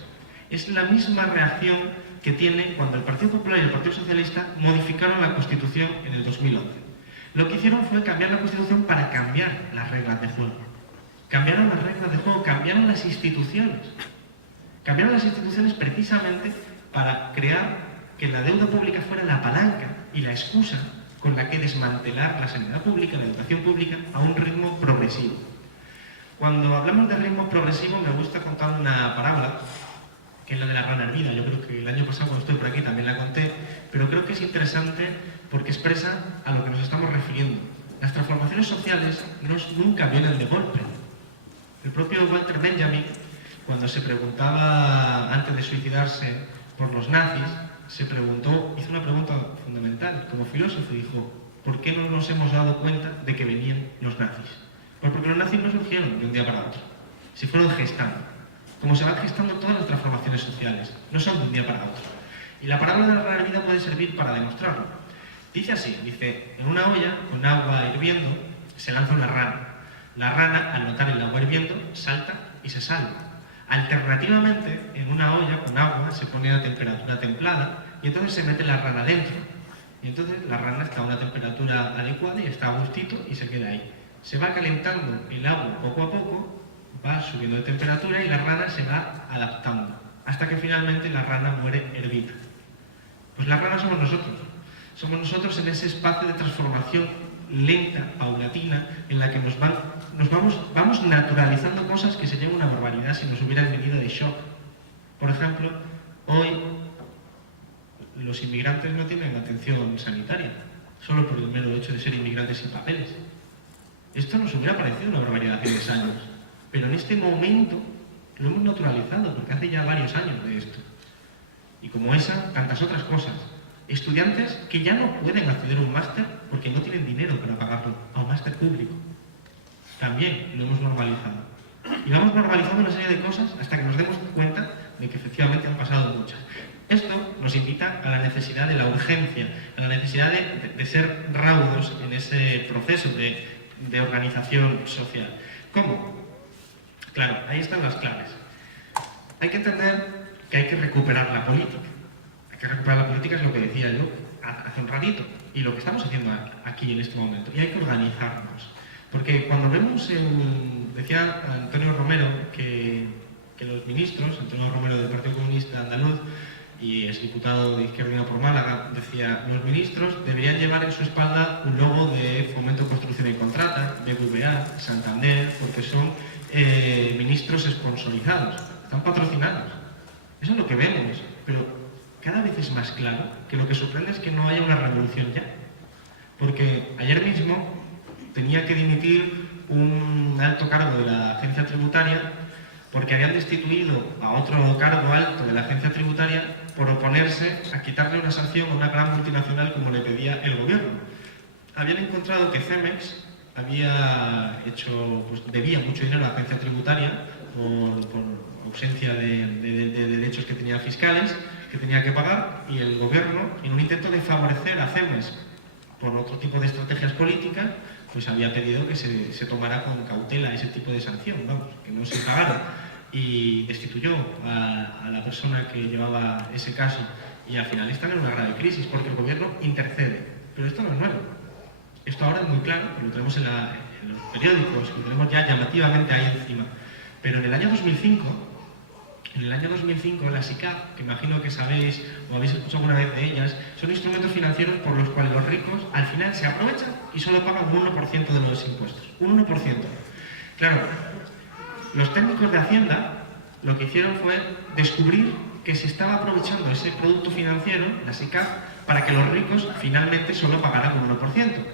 Es la misma reacción que tiene cuando el Partido Popular y el Partido Socialista modificaron la Constitución en el 2011. Lo que hicieron fue cambiar la Constitución para cambiar las reglas de juego. Cambiaron las reglas de juego, cambiaron las instituciones. Cambiaron las instituciones precisamente para crear que la deuda pública fuera la palanca y la excusa con la que desmantelar la sanidad pública, la educación pública, a un ritmo progresivo. Cuando hablamos de ritmo progresivo me gusta contar una parábola, que es la de la rana hervida. Yo creo que el año pasado cuando estuve por aquí también la conté, pero creo que es interesante porque expresa a lo que nos estamos refiriendo. Las transformaciones sociales nunca vienen de golpe. El propio Walter Benjamin, cuando se preguntaba antes de suicidarse por los nazis, hizo una pregunta fundamental. Como filósofo dijo, ¿por qué no nos hemos dado cuenta de que venían los nazis? Pues porque los nazis no surgieron de un día para otro, se fueron gestando. Como se van gestando todas las transformaciones sociales, no son de un día para otro. Y la parábola de la rana hervida puede servir para demostrarlo. Dice así, en una olla con agua hirviendo se lanza una rana. La rana, al notar el agua hirviendo, salta y se salva. Alternativamente, en una olla con agua se pone a temperatura templada y entonces se mete la rana dentro. Y entonces la rana está a una temperatura adecuada y está a gustito y se queda ahí. Se va calentando el agua poco a poco, va subiendo de temperatura y la rana se va adaptando, hasta que finalmente la rana muere hervida. Pues la rana somos nosotros. Somos nosotros en ese espacio de transformación lenta, paulatina, en la que vamos naturalizando cosas que serían una barbaridad si nos hubieran venido de shock. Por ejemplo, hoy los inmigrantes no tienen atención sanitaria, solo por el mero hecho de ser inmigrantes sin papeles. Esto nos hubiera parecido una barbaridad hace 10 años, pero en este momento lo hemos naturalizado, porque hace ya varios años de esto. Y como esa, tantas otras cosas. Estudiantes que ya no pueden acceder a un máster porque no tienen dinero para pagarlo, a un máster público. También lo hemos normalizado. Y vamos normalizando una serie de cosas hasta que nos demos cuenta de que efectivamente han pasado muchas. Esto nos invita a la necesidad de la urgencia, a la necesidad de ser raudos en ese proceso de organización social. ¿Cómo? Claro, ahí están las claves. Hay que entender que hay que recuperar la política. Hay que recuperar la política, es lo que decía yo hace un ratito, y lo que estamos haciendo aquí en este momento. Y hay que organizarnos. Porque cuando vemos, decía Antonio Romero, que los ministros, Antonio Romero del Partido Comunista Andaluz, y es diputado de Izquierda Unida por Málaga, decía, los ministros deberían llevar en su espalda un logo de Fomento, Construcción y Contrata, BBVA, Santander, porque son ministros sponsorizados, están patrocinados. Eso es lo que vemos, pero cada vez es más claro que lo que sorprende es que no haya una revolución ya. Porque ayer mismo tenía que dimitir un alto cargo de la agencia tributaria porque habían destituido a otro cargo alto de la agencia tributaria por oponerse a quitarle una sanción a una gran multinacional como le pedía el gobierno. Habían encontrado que Cemex había debía mucho dinero a la agencia tributaria por ausencia de derechos que tenía fiscales, que tenía que pagar, y el gobierno, en un intento de favorecer a Cemex por otro tipo de estrategias políticas, pues había pedido que se tomara con cautela ese tipo de sanción, vamos, que no se pagara, y destituyó a la persona que llevaba ese caso, y al final están en una grave crisis porque el gobierno intercede. Pero esto no es nuevo, esto ahora es muy claro, lo tenemos en los periódicos, lo tenemos ya llamativamente ahí encima. Pero en el año 2005, las SICAV, que imagino que sabéis o habéis escuchado alguna vez de ellas, son instrumentos financieros por los cuales los ricos al final se aprovechan y solo pagan un 1% de los impuestos. Un 1%. Claro, los técnicos de Hacienda lo que hicieron fue descubrir que se estaba aprovechando ese producto financiero, la SICAV, para que los ricos finalmente solo pagaran un 1%.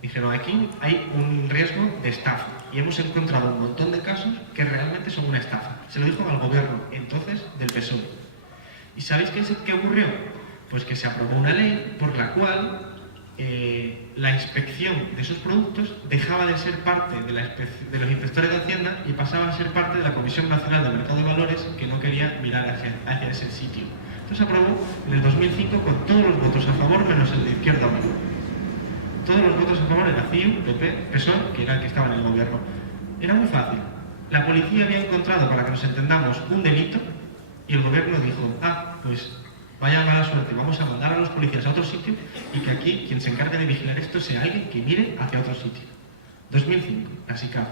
Dijeron, aquí hay un riesgo de estafa, y hemos encontrado un montón de casos que realmente son una estafa. Se lo dijo al gobierno entonces del PSOE. ¿Y sabéis qué ocurrió? Pues que se aprobó una ley por la cual la inspección de esos productos dejaba de ser parte de los inspectores de Hacienda y pasaba a ser parte de la Comisión Nacional del Mercado de Valores, que no quería mirar hacia ese sitio. Entonces se aprobó en el 2005 con todos los votos a favor menos el de Izquierda Unida. Todos los votos a favor eran CiU, PP, PSOE, que era el que estaba en el gobierno. Era muy fácil. La policía había encontrado, para que nos entendamos, un delito, y el gobierno dijo, pues vaya mala suerte, vamos a mandar a los policías a otro sitio y que aquí quien se encargue de vigilar esto sea alguien que mire hacia otro sitio. 2005, la SICAV.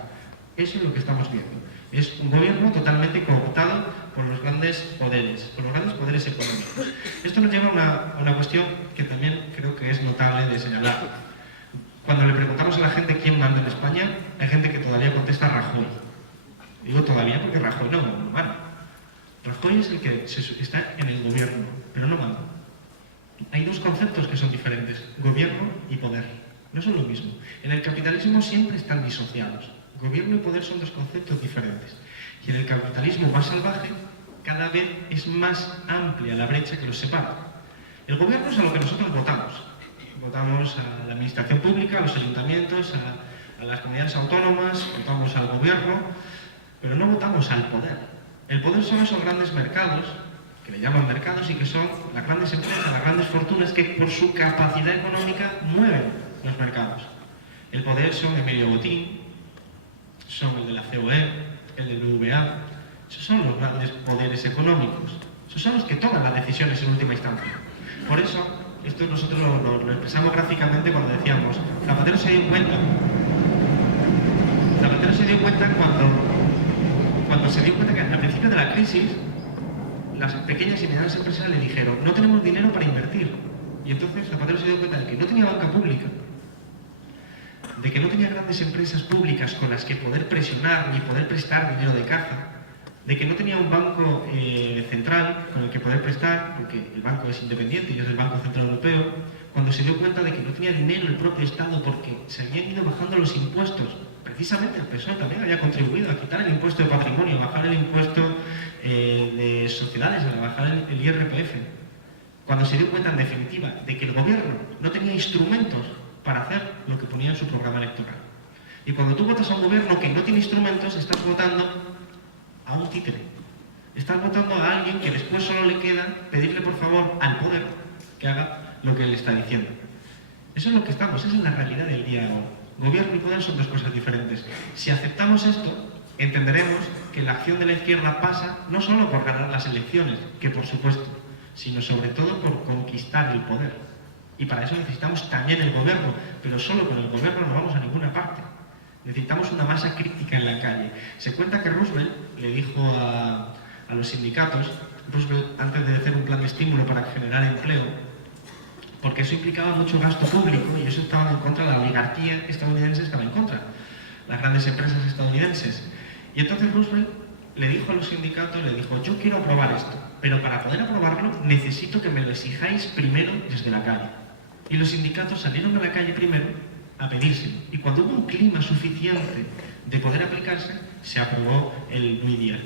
Eso es lo que estamos viendo. Es un gobierno totalmente cooptado por los grandes poderes, económicos. Esto nos lleva a una cuestión que también creo que es notable de señalar. Cuando le preguntamos a la gente quién manda en España, hay gente que todavía contesta Rajoy. Digo todavía porque Rajoy no manda. Rajoy es el que está en el gobierno, pero no manda. Hay dos conceptos que son diferentes, gobierno y poder. No son lo mismo. En el capitalismo siempre están disociados. Gobierno y poder son dos conceptos diferentes. Y en el capitalismo más salvaje, cada vez es más amplia la brecha que los separa. El gobierno es a lo que nosotros votamos. Votamos a la administración pública, a los ayuntamientos, a las comunidades autónomas, votamos al gobierno, pero no votamos al poder. El poder son esos grandes mercados, que le llaman mercados, y que son las grandes empresas, las grandes fortunas que por su capacidad económica mueven los mercados. El poder son Emilio Botín, son el de la COE, el del BVA. Esos son los grandes poderes económicos. Esos son los que toman las decisiones en última instancia. Por eso, esto nosotros lo expresamos gráficamente cuando decíamos, Zapatero se dio cuenta cuando se dio cuenta que al principio de la crisis las pequeñas y medianas empresas le dijeron, no tenemos dinero para invertir. Y entonces Zapatero se dio cuenta de que no tenía banca pública, de que no tenía grandes empresas públicas con las que poder presionar ni poder prestar dinero de caja, de que no tenía un banco central con el que poder prestar, porque el banco es independiente y es del Banco Central Europeo, cuando se dio cuenta de que no tenía dinero el propio Estado porque se habían ido bajando los impuestos. Precisamente el PSOE también había contribuido a quitar el impuesto de patrimonio, a bajar el impuesto de sociedades, a bajar el IRPF. Cuando se dio cuenta, en definitiva, de que el gobierno no tenía instrumentos para hacer lo que ponía en su programa electoral. Y cuando tú votas a un gobierno que no tiene instrumentos, estás votando a un títere. Estás votando a alguien que después solo le queda pedirle por favor al poder que haga lo que él está diciendo. Eso es lo que estamos, esa es la realidad del día de hoy. Gobierno y poder son dos cosas diferentes. Si aceptamos esto, entenderemos que la acción de la izquierda pasa no solo por ganar las elecciones, que por supuesto, sino sobre todo por conquistar el poder. Y para eso necesitamos también el gobierno, pero solo con el gobierno no vamos a ninguna parte. Necesitamos una masa crítica en la calle. Se cuenta que Roosevelt le dijo a los sindicatos, Roosevelt antes de hacer un plan de estímulo para generar empleo, porque eso implicaba mucho gasto público y eso estaba en contra, la oligarquía estadounidense estaba en contra, las grandes empresas estadounidenses. Y entonces Roosevelt le dijo a los sindicatos, le dijo, yo quiero aprobar esto, pero para poder aprobarlo necesito que me lo exijáis primero desde la calle. Y los sindicatos salieron a la calle primero a pedírselo. Y cuando hubo un clima suficiente de poder aplicarse, se aprobó el New Deal.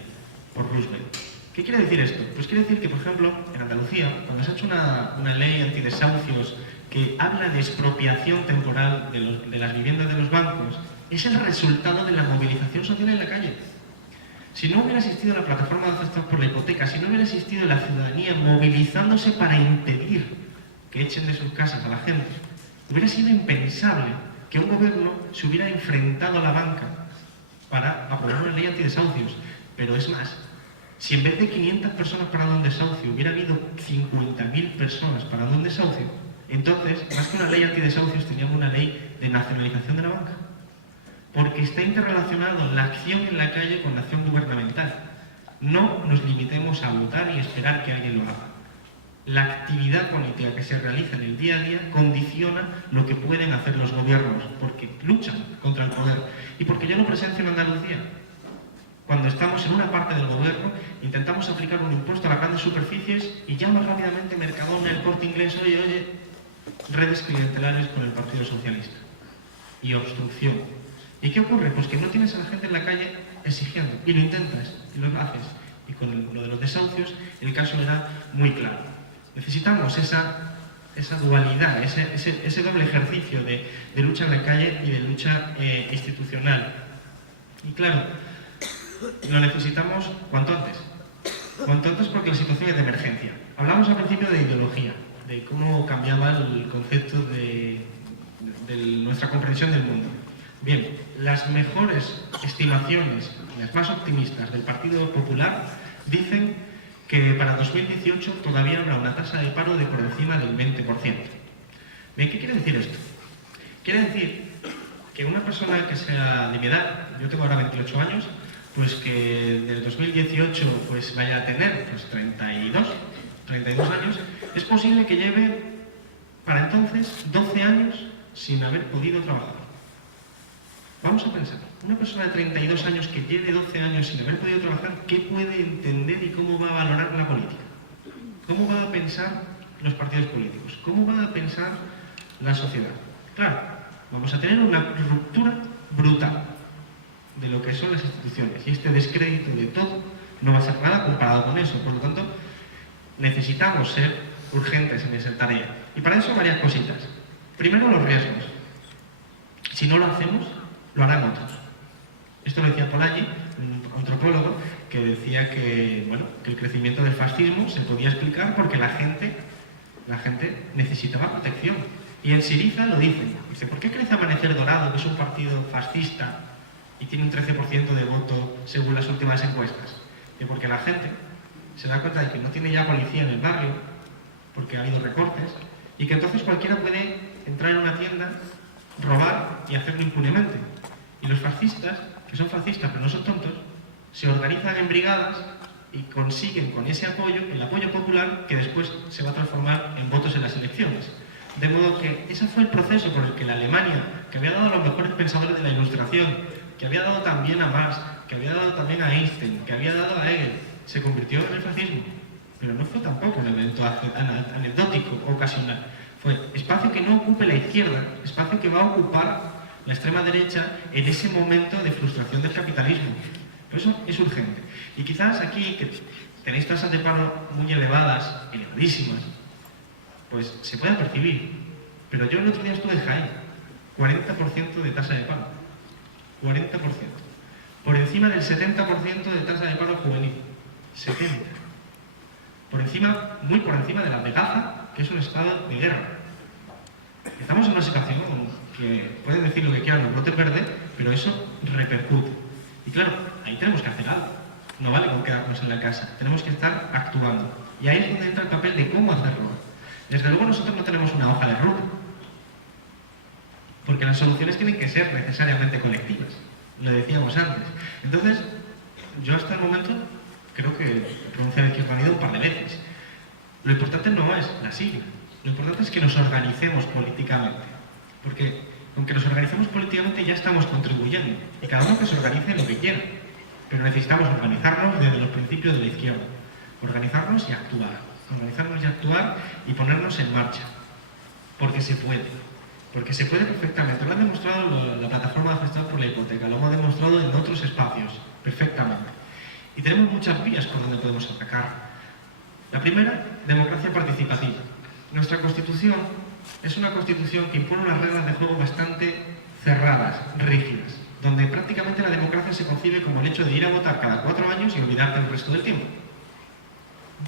por Roosevelt. ¿Qué quiere decir esto? Pues quiere decir que, por ejemplo, en Andalucía, cuando se ha hecho una ley antidesahucios que habla de expropiación temporal de las viviendas de los bancos, es el resultado de la movilización social en la calle. Si no hubiera existido la plataforma de afectados por la hipoteca, si no hubiera existido la ciudadanía movilizándose para impedir que echen de sus casas a la gente, hubiera sido impensable que un gobierno se hubiera enfrentado a la banca para aprobar una ley antidesahucios. Pero es más, si en vez de 500 personas parando en desahucio hubiera habido 50.000 personas parando en desahucio, entonces, más que una ley antidesahucios, teníamos una ley de nacionalización de la banca. Porque está interrelacionado la acción en la calle con la acción gubernamental. No nos limitemos a votar y esperar que alguien lo haga. La actividad política que se realiza en el día a día condiciona lo que pueden hacer los gobiernos, porque luchan contra el poder. Y porque yo lo presencio en Andalucía. Cuando estamos en una parte del gobierno, intentamos aplicar un impuesto a las grandes superficies y llama rápidamente Mercadona, el Corte Inglés, oye, redes clientelares con el Partido Socialista. Y obstrucción. ¿Y qué ocurre? Pues que no tienes a la gente en la calle exigiendo, y lo intentas, y lo haces. Y con lo de los desahucios, el caso era muy claro. Necesitamos esa dualidad, ese doble ejercicio de lucha en la calle y de lucha institucional. Y claro, lo necesitamos cuanto antes. Cuanto antes porque la situación es de emergencia. Hablamos al principio de ideología, de cómo cambiaba el concepto de nuestra comprensión del mundo. Bien, las mejores estimaciones, las más optimistas del Partido Popular, dicen que para 2018 todavía habrá una tasa de paro de por encima del 20%. Bien, ¿qué quiere decir esto? Quiere decir que una persona que sea de mi edad, yo tengo ahora 28 años, pues que del 2018 pues vaya a tener pues 32 años, es posible que lleve para entonces 12 años sin haber podido trabajar. Vamos a pensar, una persona de 32 años que lleve 12 años sin haber podido trabajar, ¿qué puede entender y cómo va a valorar la política? ¿Cómo va a pensar los partidos políticos? ¿Cómo va a pensar la sociedad? Claro, vamos a tener una ruptura brutal de lo que son las instituciones y este descrédito de todo no va a ser nada comparado con eso. Por lo tanto, necesitamos ser urgentes en esa tarea. Y para eso varias cositas. Primero, los riesgos. Si no lo hacemos, lo harán otros. Esto lo decía Polanyi, un antropólogo, que decía que, bueno, que el crecimiento del fascismo se podía explicar porque la gente necesitaba protección. Y en Syriza lo dicen. Dice, ¿por qué crece Amanecer Dorado, que es un partido fascista y tiene un 13% de voto según las últimas encuestas? Y porque la gente se da cuenta de que no tiene ya policía en el barrio, porque ha habido recortes, y que entonces cualquiera puede entrar en una tienda, robar y hacerlo impunemente. Y los fascistas, que son fascistas pero no son tontos, se organizan en brigadas y consiguen con ese apoyo, el apoyo popular, que después se va a transformar en votos en las elecciones. De modo que ese fue el proceso por el que la Alemania, que había dado a los mejores pensadores de la Ilustración, que había dado también a Marx, que había dado también a Einstein, que había dado a Hegel, se convirtió en el fascismo. Pero no fue tampoco un evento anecdótico o ocasional. Fue espacio que no ocupe la izquierda, espacio que va a ocupar la extrema derecha en ese momento de frustración del capitalismo. Por eso es urgente. Y quizás aquí, que tenéis tasas de paro muy elevadas, elevadísimas, pues se pueda percibir. Pero yo el otro día estuve en Jaén, 40% de tasa de paro. 40%. Por encima del 70% de tasa de paro juvenil. 70%. Muy por encima de la de Gaza, que es un estado de guerra. Estamos en una situación que pueden decir lo que quieran los brotes verdes, pero eso repercute. Y claro, ahí tenemos que hacer algo. No vale con quedarnos en la casa, tenemos que estar actuando. Y ahí es donde entra el papel de cómo hacerlo. Desde luego nosotros no tenemos una hoja de ruta, porque las soluciones tienen que ser necesariamente colectivas. Lo decíamos antes. Entonces, yo hasta el momento creo que he pronunciado Izquierda Unida un par de veces. Lo importante no es la sigla, lo importante es que nos organicemos políticamente, porque aunque nos organicemos políticamente ya estamos contribuyendo, y cada uno que se organice lo que quiera, pero necesitamos organizarnos desde los principios de la izquierda, organizarnos y actuar y ponernos en marcha, porque se puede perfectamente. Lo ha demostrado la plataforma de afectados por la hipoteca, lo hemos demostrado en otros espacios, perfectamente. Y tenemos muchas vías por donde podemos atacar. La primera, democracia participativa. Nuestra Constitución es una Constitución que impone unas reglas de juego bastante cerradas, rígidas, donde prácticamente la democracia se concibe como el hecho de ir a votar cada 4 años y olvidarte el resto del tiempo.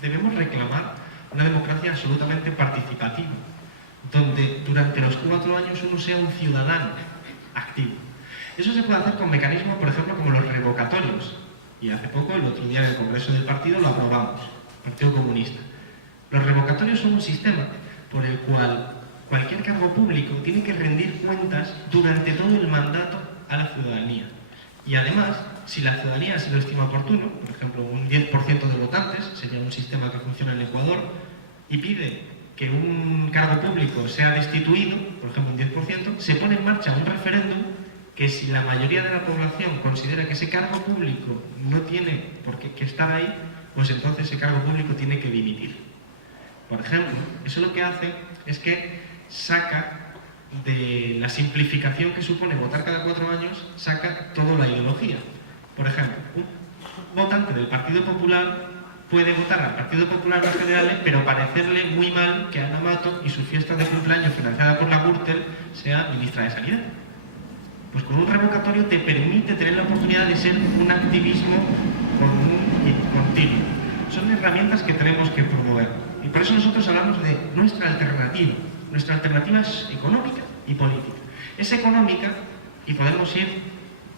Debemos reclamar una democracia absolutamente participativa, donde durante los 4 años uno sea un ciudadano activo. Eso se puede hacer con mecanismos, por ejemplo, como los revocatorios. Y hace poco, el otro día en el Congreso del Partido, lo aprobamos, Partido Comunista. Los revocatorios son un sistema por el cual cualquier cargo público tiene que rendir cuentas durante todo el mandato a la ciudadanía. Y además, si la ciudadanía se lo estima oportuno, por ejemplo, un 10% de votantes, sería un sistema que funciona en Ecuador, y pide que un cargo público sea destituido, por ejemplo un 10%, se pone en marcha un referéndum que si la mayoría de la población considera que ese cargo público no tiene por qué estar ahí, pues entonces ese cargo público tiene que dimitir. Por ejemplo, eso lo que hace es que saca de la simplificación que supone votar cada 4 años, saca toda la ideología. Por ejemplo, un votante del Partido Popular puede votar al Partido Popular en las generales, pero parecerle muy mal que Ana Mato y su fiesta de cumpleaños financiada por la Gürtel sea ministra de Sanidad. Pues con un revocatorio te permite tener la oportunidad de ser un activismo continuo. Son herramientas que tenemos que promover. Y por eso nosotros hablamos de nuestra alternativa. Nuestra alternativa es económica y política. Es económica y podemos ir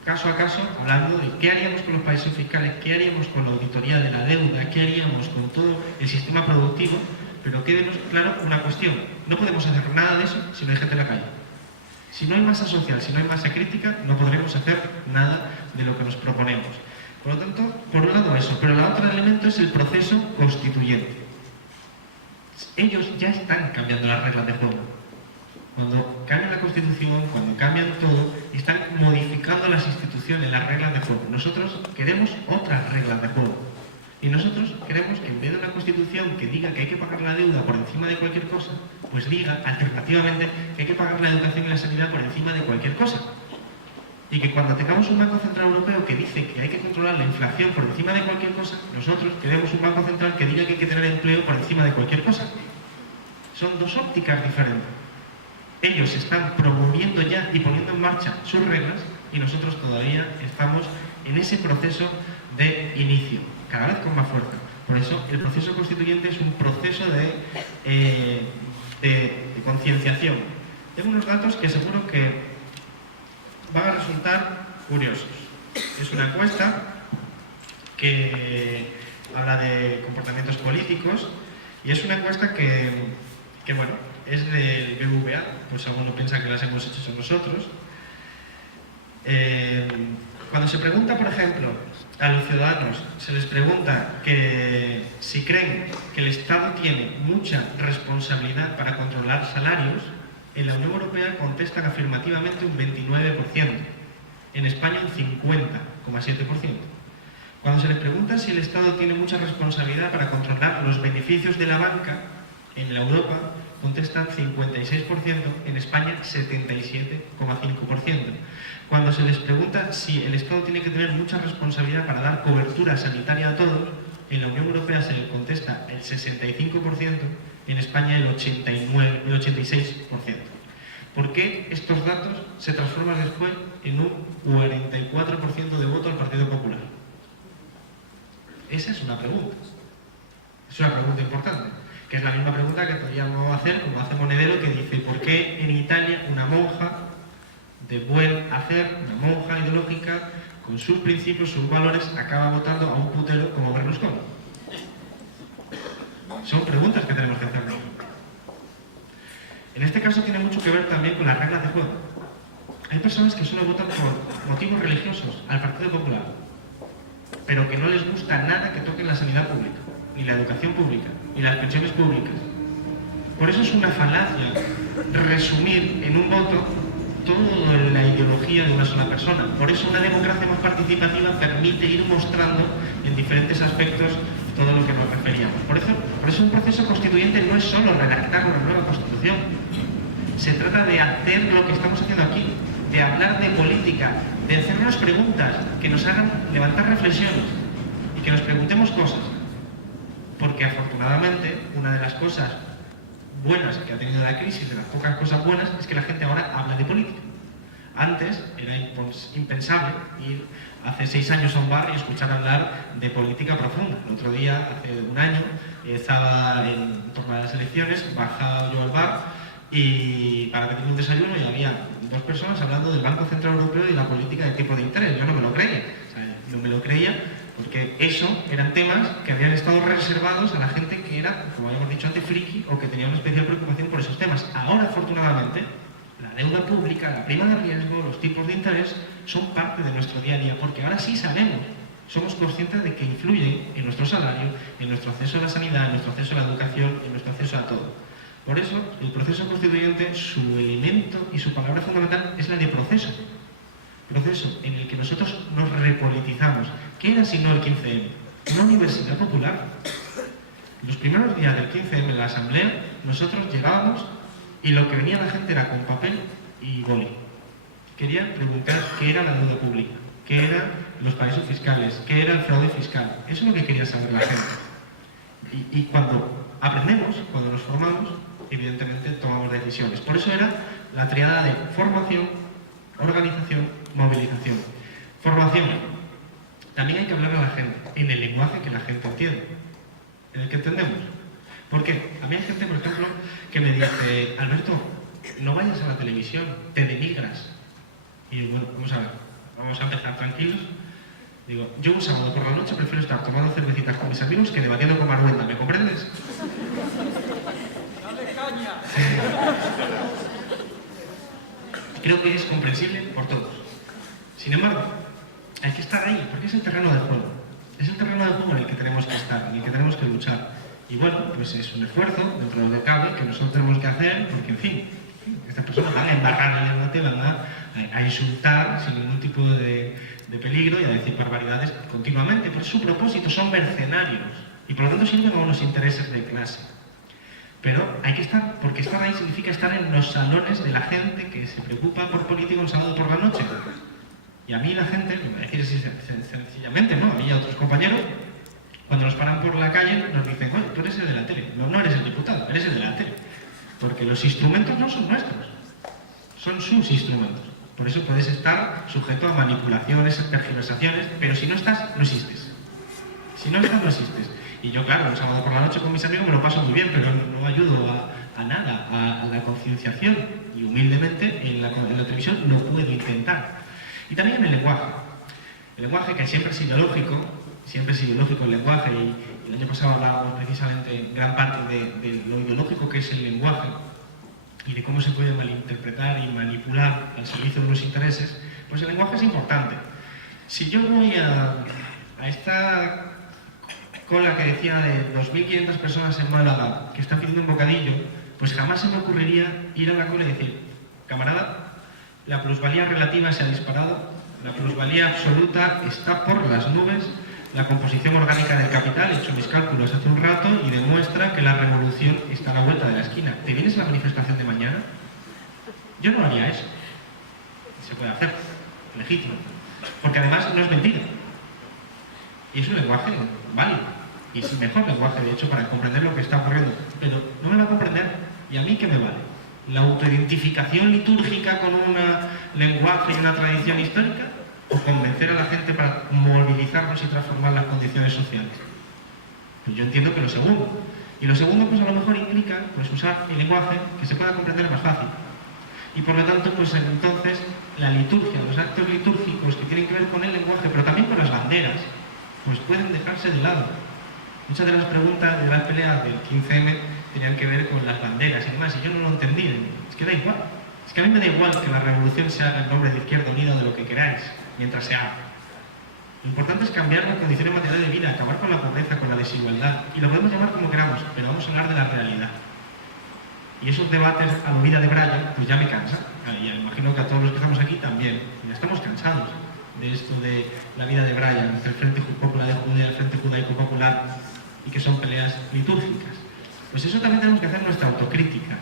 caso a caso hablando de qué haríamos con los paraísos fiscales, qué haríamos con la auditoría de la deuda, qué haríamos con todo el sistema productivo, pero quedemos claro una cuestión. No podemos hacer nada de eso si no hay gente en la calle. Si no hay masa social, si no hay masa crítica, no podremos hacer nada de lo que nos proponemos. Por lo tanto, por un lado eso, pero el otro elemento es el proceso constituyente. Ellos ya están cambiando las reglas de juego. Cuando cambian la Constitución, cuando cambian todo, están modificando las instituciones, las reglas de juego. Nosotros queremos otras reglas de juego. Y nosotros queremos que en vez de una Constitución que diga que hay que pagar la deuda por encima de cualquier cosa, pues diga alternativamente que hay que pagar la educación y la sanidad por encima de cualquier cosa. Y que cuando tengamos un Banco Central Europeo que dice que hay que controlar la inflación por encima de cualquier cosa, nosotros queremos un Banco Central que diga que hay que tener empleo por encima de cualquier cosa. Son dos ópticas diferentes. Ellos están promoviendo ya y poniendo en marcha sus reglas y nosotros todavía estamos en ese proceso de inicio, cada vez con más fuerza. Por eso el proceso constituyente es un proceso de concienciación. Tengo unos datos que seguro que van a resultar curiosos. Es una encuesta que habla de comportamientos políticos y es una encuesta que bueno, es del BBVA, pues alguno piensa que las hemos hecho nosotros. Cuando se pregunta, por ejemplo, a los ciudadanos, se les pregunta que si creen que el Estado tiene mucha responsabilidad para controlar salarios, en la Unión Europea contestan afirmativamente un 29%, en España un 50,7%. Cuando se les pregunta si el Estado tiene mucha responsabilidad para controlar los beneficios de la banca, en la Europa contestan 56%, en España 77,5%. Cuando se les pregunta si el Estado tiene que tener mucha responsabilidad para dar cobertura sanitaria a todos, en la Unión Europea se les contesta el 65%, en España el 86%. ¿Por qué estos datos se transforman después en un 44% de voto al Partido Popular? Esa es una pregunta. Es una pregunta importante, que es la misma pregunta que podríamos hacer, como hace Monedero, que dice ¿por qué en Italia una monja de buen hacer, una monja ideológica, con sus principios, sus valores, acaba votando a un putero como Berlusconi? Son preguntas que tenemos que hacernos. En este caso tiene mucho que ver también con las reglas de juego. Hay personas que solo votan por motivos religiosos al Partido Popular, pero que no les gusta nada que toquen la sanidad pública, ni la educación pública, ni las pensiones públicas. Por eso es una falacia resumir en un voto toda la ideología de una sola persona. Por eso una democracia más participativa permite ir mostrando en diferentes aspectos todo lo que nos referíamos. Por eso un proceso constituyente no es solo redactar una nueva constitución. Se trata de hacer lo que estamos haciendo aquí, de hablar de política, de hacernos preguntas que nos hagan levantar reflexiones y que nos preguntemos cosas. Porque afortunadamente, una de las cosas buenas que ha tenido la crisis, de las pocas cosas buenas, es que la gente ahora habla de política. Antes era impensable ir hace 6 años a un bar y escuchar hablar de política profunda. El otro día, hace un año, estaba en torno a las elecciones, bajaba yo al bar y para pedir un desayuno y había 2 personas hablando del Banco Central Europeo y la política de tipo de interés. Yo no me lo creía. No me lo creía porque eso eran temas que habían estado reservados a la gente que era, como habíamos dicho antes, friki o que tenía una especial preocupación por esos temas. Ahora, afortunadamente, la deuda pública, la prima de riesgo, los tipos de interés son parte de nuestro día a día, porque ahora sí sabemos, somos conscientes de que influyen en nuestro salario, en nuestro acceso a la sanidad, en nuestro acceso a la educación, en nuestro acceso a todo. Por eso, el proceso constituyente, su elemento y su palabra fundamental es la de proceso. Proceso en el que nosotros nos repolitizamos. ¿Qué era si no el 15M? Una universidad popular. Los primeros días del 15M en la asamblea, nosotros llegábamos y lo que venía la gente era con papel y boli. Querían preguntar qué era la deuda pública, qué eran los paraísos fiscales, qué era el fraude fiscal. Eso es lo que quería saber la gente. Y cuando aprendemos, cuando nos formamos, evidentemente tomamos decisiones. Por eso era la triada de formación, organización, movilización. Formación. También hay que hablar a la gente en el lenguaje que la gente entiende, en el que entendemos. Porque a mí hay gente, por ejemplo, que me dice: Alberto, no vayas a la televisión, te denigras. Y digo, bueno, vamos a ver, vamos a empezar tranquilos. Digo, yo un sábado por la noche prefiero estar tomando cervecitas con mis amigos que debatiendo con Maruenda, ¿me comprendes? ¡Dale caña! Creo que es comprensible por todos. Sin embargo, hay que estar ahí, porque es el terreno de juego. Es el terreno de juego en el que tenemos que estar, en el que tenemos que luchar. Y bueno, pues es un esfuerzo, dentro de lo que cabe, que nosotros tenemos que hacer, porque en fin, estas personas van a embarrar el debate, van a insultar sin ningún tipo de peligro y a decir barbaridades continuamente. Pero es su propósito, son mercenarios. Y por lo tanto sirven a unos intereses de clase. Pero hay que estar, porque estar ahí significa estar en los salones de la gente que se preocupa por política un sábado por la noche. Y a mí la gente, me voy a decir así sencillamente, ¿no? A mí y a otros compañeros, cuando nos paran por la calle nos dicen: oye, tú eres el de la tele. No, no eres el diputado, eres el de la tele. Porque los instrumentos no son nuestros, son sus instrumentos. Por eso puedes estar sujeto a manipulaciones, a tergiversaciones, pero si no estás, no existes. Si no estás, no existes. Y yo, claro, un sábado por la noche con mis amigos me lo paso muy bien, pero no ayudo a nada, a la concienciación. Y humildemente en la televisión lo puedo intentar. Y también en el lenguaje. El lenguaje, que siempre es ideológico el lenguaje, y el año pasado hablábamos precisamente en gran parte de lo ideológico que es el lenguaje y de cómo se puede malinterpretar y manipular al servicio de los intereses. Pues el lenguaje es importante. Si yo voy a esta cola que decía de 2.500 personas en Málaga que están pidiendo un bocadillo, pues jamás se me ocurriría ir a la cola y decir: camarada, la plusvalía relativa se ha disparado, la plusvalía absoluta está por las nubes, la composición orgánica del capital, he hecho mis cálculos hace un rato y demuestra que la revolución está a la vuelta de la esquina. ¿Te vienes a la manifestación de mañana? Yo no haría eso. Se puede hacer, legítimo. Porque además no es mentira. Y es un lenguaje válido. Y es el mejor lenguaje, de hecho, para comprender lo que está ocurriendo. Pero no me va a comprender. ¿Y a mí qué me vale? ¿La autoidentificación litúrgica con un lenguaje y una tradición histórica? ¿O convencer a la gente para movilizarnos y transformar las condiciones sociales? Pues yo entiendo que lo segundo. Y lo segundo, pues a lo mejor implica pues, usar el lenguaje que se pueda comprender más fácil. Y por lo tanto, pues entonces, la liturgia, los actos litúrgicos que tienen que ver con el lenguaje, pero también con las banderas, pues pueden dejarse de lado. Muchas de las preguntas de las peleas del 15M tenían que ver con las banderas y demás, y yo no lo entendí. Es que da igual. Es que a mí me da igual que la revolución se haga en nombre de Izquierda Unida o de lo que queráis, mientras se haga. Lo importante es cambiar las condiciones materiales de vida, acabar con la pobreza, con la desigualdad, y lo podemos llamar como queramos, pero vamos a hablar de la realidad. Y esos debates a la vida de Brian, pues ya me cansan. Y imagino que a todos los que estamos aquí también. Ya estamos cansados de esto de la vida de Brian, entre el Frente Popular de Judea y el Frente Judaico Popular, y que son peleas litúrgicas. Pues eso también tenemos que hacer nuestra autocrítica.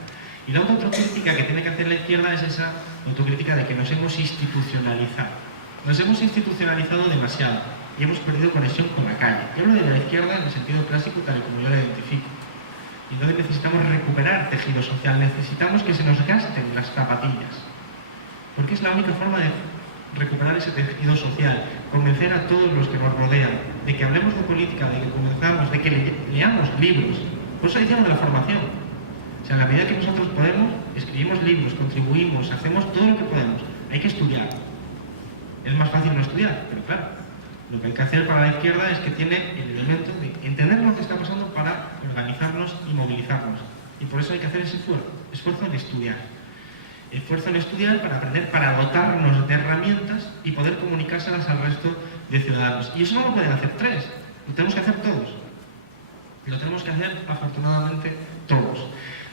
Y la autocrítica que tiene que hacer la izquierda es esa autocrítica de que nos hemos institucionalizado. Nos hemos institucionalizado demasiado. y hemos perdido conexión con la calle. Yo hablo de la izquierda en el sentido clásico, tal y como yo la identifico. Y entonces necesitamos recuperar tejido social, necesitamos que se nos gasten las zapatillas, porque es la única forma de recuperar ese tejido social, convencer a todos los que nos rodean, de que hablemos de política, de que comenzamos, de que leamos libros. Por eso decíamos de la formación. O sea, en la medida que nosotros podemos, escribimos libros, contribuimos, hacemos todo lo que podemos. Hay que estudiar. Es más fácil no estudiar, pero claro, lo que hay que hacer para la izquierda es que tiene el elemento de entender lo que está pasando para organizarnos y movilizarnos. Y por eso hay que hacer ese esfuerzo en estudiar. Esfuerzo en estudiar para aprender, para dotarnos de herramientas y poder comunicárselas al resto de ciudadanos. Y eso no lo pueden hacer tres, lo tenemos que hacer todos. Lo tenemos que hacer, afortunadamente, todos.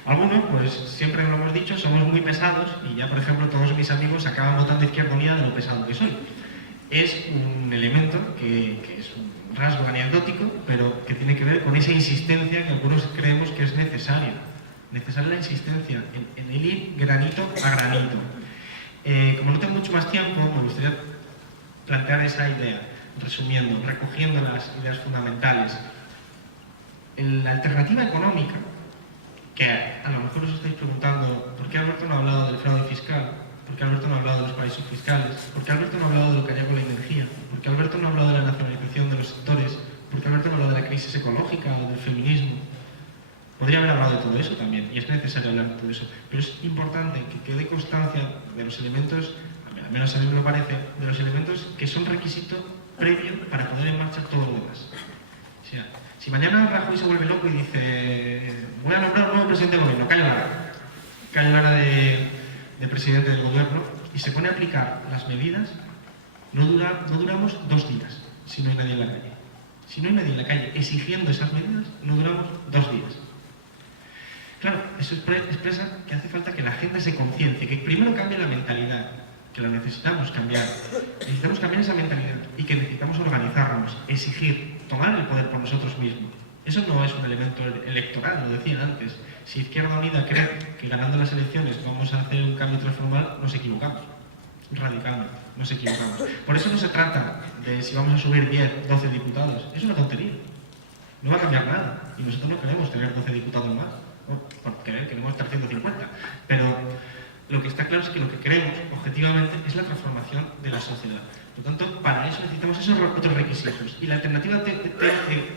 Algunos, pues siempre lo hemos dicho, somos muy pesados y ya, por ejemplo, todos mis amigos acaban votando Izquierda Unida de lo pesado que soy. Es un elemento que es un rasgo anecdótico, pero que tiene que ver con esa insistencia que algunos creemos que es necesaria. Necesaria la insistencia en el ir granito a granito. Como no tengo mucho más tiempo, me gustaría plantear esa idea, resumiendo, recogiendo las ideas fundamentales. La alternativa económica, que a lo mejor os estáis preguntando ¿por qué Alberto no ha hablado del fraude fiscal? ¿Por qué Alberto no ha hablado de los paraísos fiscales? ¿Por qué Alberto no ha hablado de lo que haría con la energía? ¿Por qué Alberto no ha hablado de la nacionalización de los sectores? ¿Por qué Alberto no ha hablado de la crisis ecológica o del feminismo? Podría haber hablado de todo eso también, y es necesario hablar de todo eso, pero es importante que quede constancia de los elementos, al menos a mí me lo parece, de los elementos que son requisito previo para poner en marcha todo lo demás. O sea, si mañana Rajoy se vuelve loco y dice voy a nombrar un nuevo presidente de gobierno, cae Lara de presidente del gobierno y se pone a aplicar las medidas, no duramos 2 días si no hay nadie en la calle. Si no hay nadie en la calle exigiendo esas medidas, no duramos 2 días. Claro, eso expresa que hace falta que la gente se conciencie, que primero cambie la mentalidad, que la necesitamos cambiar. Necesitamos cambiar esa mentalidad y que necesitamos organizarnos, exigir, tomar el poder por nosotros mismos. Eso no es un elemento electoral, lo decía antes. Si Izquierda Unida cree que ganando las elecciones vamos a hacer un cambio transformador, nos equivocamos. Radicalmente, nos equivocamos. Por eso no se trata de si vamos a subir 10, 12 diputados. Es una tontería. No va a cambiar nada. Y nosotros no queremos tener 12 diputados más. Porque queremos estar 150. Pero lo que está claro es que lo que queremos, objetivamente, es la transformación de la sociedad. Por lo tanto, para eso necesitamos esos otros requisitos. Y la alternativa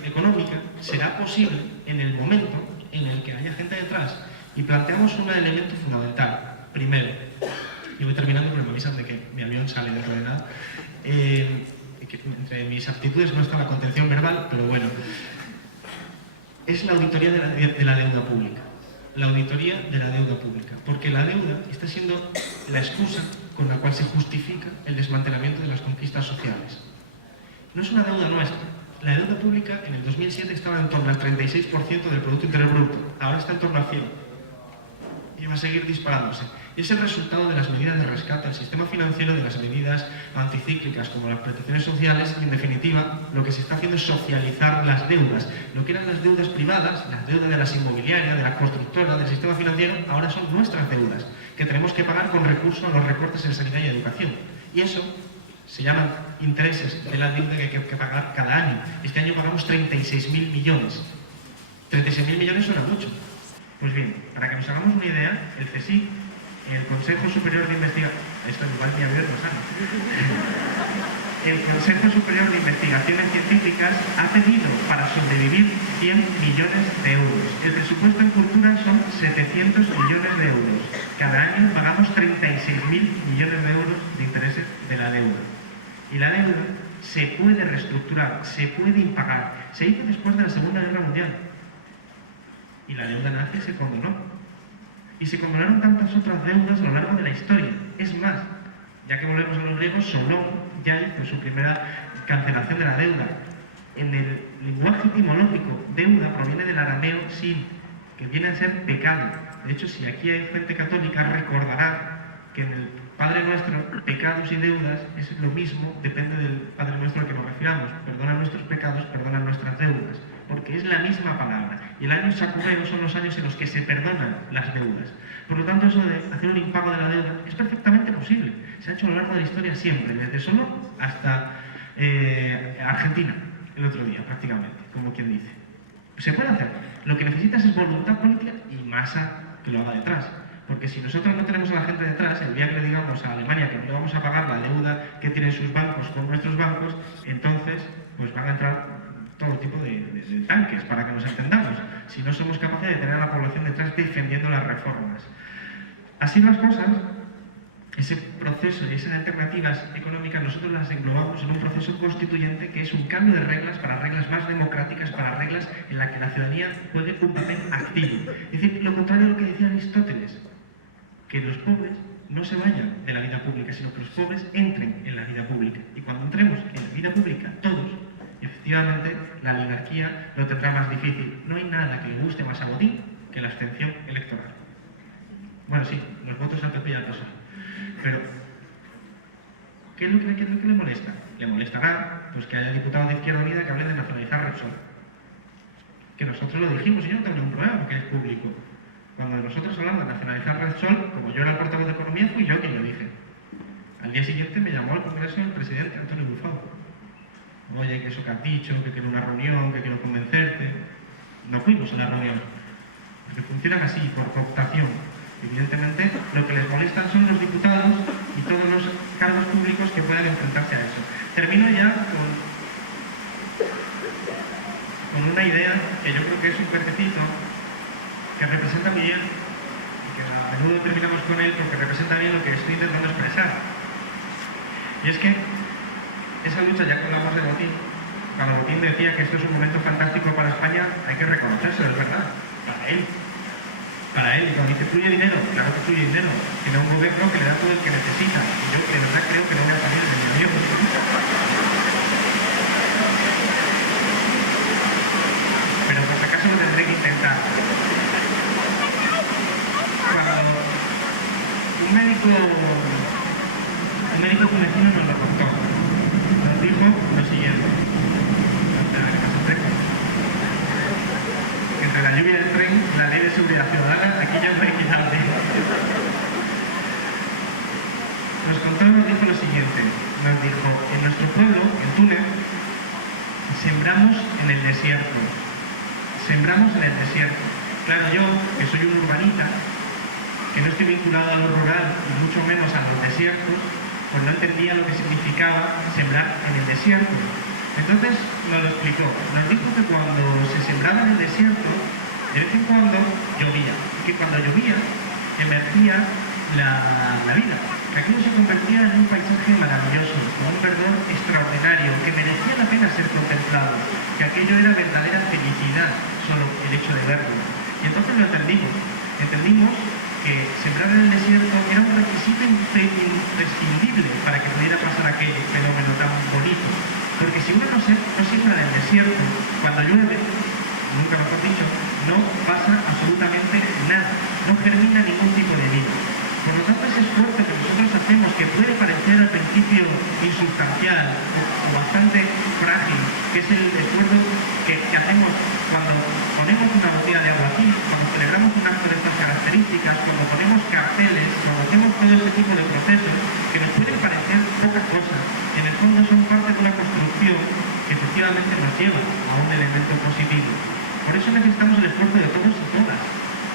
económica será posible en el momento en el que haya gente detrás. Y planteamos un elemento fundamental. Primero, y voy terminando porque me avisan de que mi avión sale dentro de nada. Entre mis aptitudes no está la contención verbal, pero bueno. Es la auditoría de la deuda pública. La auditoría de la deuda pública. Porque la deuda está siendo la excusa con la cual se justifica el desmantelamiento de las conquistas sociales. No es una deuda nuestra. La deuda pública en el 2007 estaba en torno al 36% del Producto Interior Bruto. Ahora está en torno al 100%. Y va a seguir disparándose. Es el resultado de las medidas de rescate al sistema financiero, de las medidas anticíclicas como las prestaciones sociales y, en definitiva, lo que se está haciendo es socializar las deudas. Lo que eran las deudas privadas, las deudas de las inmobiliarias, de las constructoras, del sistema financiero, ahora son nuestras deudas, que tenemos que pagar con recurso a los recortes en sanidad y educación. Y eso se llaman intereses de la deuda que hay que pagar cada año. Este año pagamos 36.000 millones. 36.000 millones suena mucho. Pues bien, para que nos hagamos una idea, el CSIC, el Consejo Superior de Investigación... Esto igual mi avión no sale. El Consejo Superior de Investigaciones Científicas ha pedido para sobrevivir 100 millones de euros. El presupuesto en cultura son 700 millones de euros. Cada año pagamos 36.000 millones de euros de intereses de la deuda. Y la deuda se puede reestructurar, se puede impagar. Se hizo después de la Segunda Guerra Mundial. Y la deuda nazi se condonó. Y se condonaron tantas otras deudas a lo largo de la historia. Es más, ya que volvemos a los griegos, Solón ya hizo su primera cancelación de la deuda. En el lenguaje etimológico, deuda proviene del arameo sin, que viene a ser pecado. De hecho, si aquí hay gente católica, recordará que en el Padre Nuestro, pecados y deudas es lo mismo, depende del Padre Nuestro al que nos refiramos. Perdona nuestros pecados, perdona nuestras deudas. Porque es la misma palabra. Y el año sacudeo son los años en los que se perdonan las deudas. Por lo tanto, eso de hacer un impago de la deuda es perfectamente posible. Se ha hecho a lo largo de la historia siempre, desde Solón hasta Argentina, el otro día, prácticamente, como quien dice. Se puede hacer. Lo que necesitas es voluntad política y masa que lo haga detrás. Porque si nosotros no tenemos a la gente detrás, el día que le digamos a Alemania que no le vamos a pagar la deuda que tienen sus bancos con nuestros bancos, entonces pues van a entrar todo tipo de tanques, para que nos entendamos, si no somos capaces de tener a la población detrás defendiendo las reformas. Así las cosas, ese proceso y esas alternativas económicas nosotros las englobamos en un proceso constituyente que es un cambio de reglas para reglas más democráticas, para reglas en las que la ciudadanía juegue un papel activo. Es decir, lo contrario a lo que decía Aristóteles, que los pobres no se vayan de la vida pública, sino que los pobres entren en la vida pública. Y cuando entremos en la vida pública, todos, efectivamente, la oligarquía lo tendrá más difícil. No hay nada que le guste más a Botín que la abstención electoral. Bueno, sí, los votos al PP y al PSOE. Pero, ¿qué es lo que le molesta? Le molestará pues, que haya diputados de Izquierda Unida que hablen de nacionalizar Repsol. Que nosotros lo dijimos y yo no tengo ningún problema porque es público. Cuando nosotros hablamos de nacionalizar Repsol, como yo era el portavoz de Economía, fui yo quien lo dije. Al día siguiente me llamó al Congreso el presidente Antonio Bufao. Oye, que eso que has dicho, que quiero una reunión, que quiero convencerte. No fuimos a la reunión. Porque funcionan así, por cooptación. Evidentemente, lo que les molestan son los diputados y todos los cargos públicos que puedan enfrentarse a eso. Termino ya con una idea que yo creo que es un cuentecito que representa bien, y que a menudo terminamos con él porque representa bien lo que estoy intentando expresar. Y es que esa lucha, ya que hablamos de Botín, cuando Botín decía que esto es un momento fantástico para España, hay que reconocerse, es verdad, para él, y cuando dice fluye dinero, claro que fluye dinero, tiene un gobierno que le da todo el que necesita, y yo de verdad creo que no voy a salir del medio. Pero por si acaso lo tendré que intentar. Cuando un médico tunecino nos lo contó, nos dijo lo siguiente. Entre la lluvia y el tren, la ley de seguridad ciudadana, aquí ya no hay equitable. Nos contó y nos dijo lo siguiente. Nos dijo, en nuestro pueblo, en Túnez, sembramos en el desierto. Sembramos en el desierto. Claro, yo, que soy un urbanita, que no estoy vinculado a lo rural y mucho menos a los desiertos, pues no entendía lo que significaba sembrar en el desierto. Entonces nos lo explicó. Nos dijo que cuando se sembraba en el desierto, de vez en cuando llovía. Y que cuando llovía, emergía la vida. Que aquello se convertía en un paisaje maravilloso, con un verdor extraordinario, que merecía la pena ser contemplado. Que aquello era verdadera felicidad, solo el hecho de verlo. Y entonces lo entendimos. Entendimos que sembrar en el desierto era un requisito imprescindible para que pudiera pasar aquel fenómeno tan bonito. Porque si uno no siembra en el desierto, cuando llueve, nunca mejor dicho, no pasa absolutamente nada, no germina ningún tipo de vida. Por lo tanto, ese esfuerzo que nosotros hacemos, que puede parecer al principio insustancial o bastante frágil, que es el esfuerzo que hacemos cuando ponemos una botella de agua aquí, cuando celebramos un acto de estas características, cuando ponemos carteles, cuando hacemos todo este tipo de procesos, que nos pueden parecer poca cosa, en el fondo son parte de una construcción que efectivamente nos lleva a un elemento positivo. Por eso necesitamos el esfuerzo de todos y todas.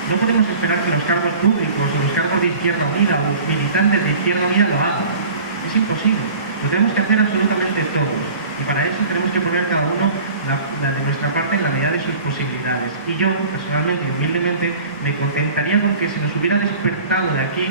No podemos esperar que los cargos públicos o los cargos de Izquierda Unida o los militantes de Izquierda Unida lo hagan. Es imposible. Lo tenemos que hacer absolutamente todos. Y para eso tenemos que poner cada uno la de nuestra parte en la medida de sus posibilidades. Y yo, personalmente y humildemente, me contentaría con que se nos hubiera despertado de aquí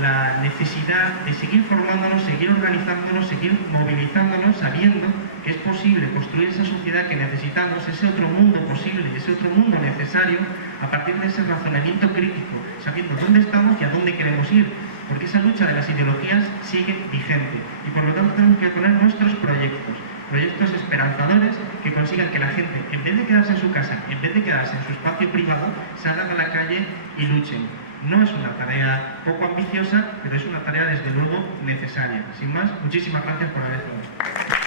la necesidad de seguir formándonos, seguir organizándonos, seguir movilizándonos, sabiendo que es posible construir esa sociedad que necesitamos, ese otro mundo posible, ese otro mundo necesario, a partir de ese razonamiento crítico, sabiendo dónde estamos y a dónde queremos ir, porque esa lucha de las ideologías sigue vigente y por lo tanto tenemos que poner nuestros proyectos esperanzadores que consigan que la gente, en vez de quedarse en su casa, en vez de quedarse en su espacio privado, salgan a la calle y luchen. No es una tarea poco ambiciosa, pero es una tarea desde luego necesaria. Sin más, muchísimas gracias por haber estado.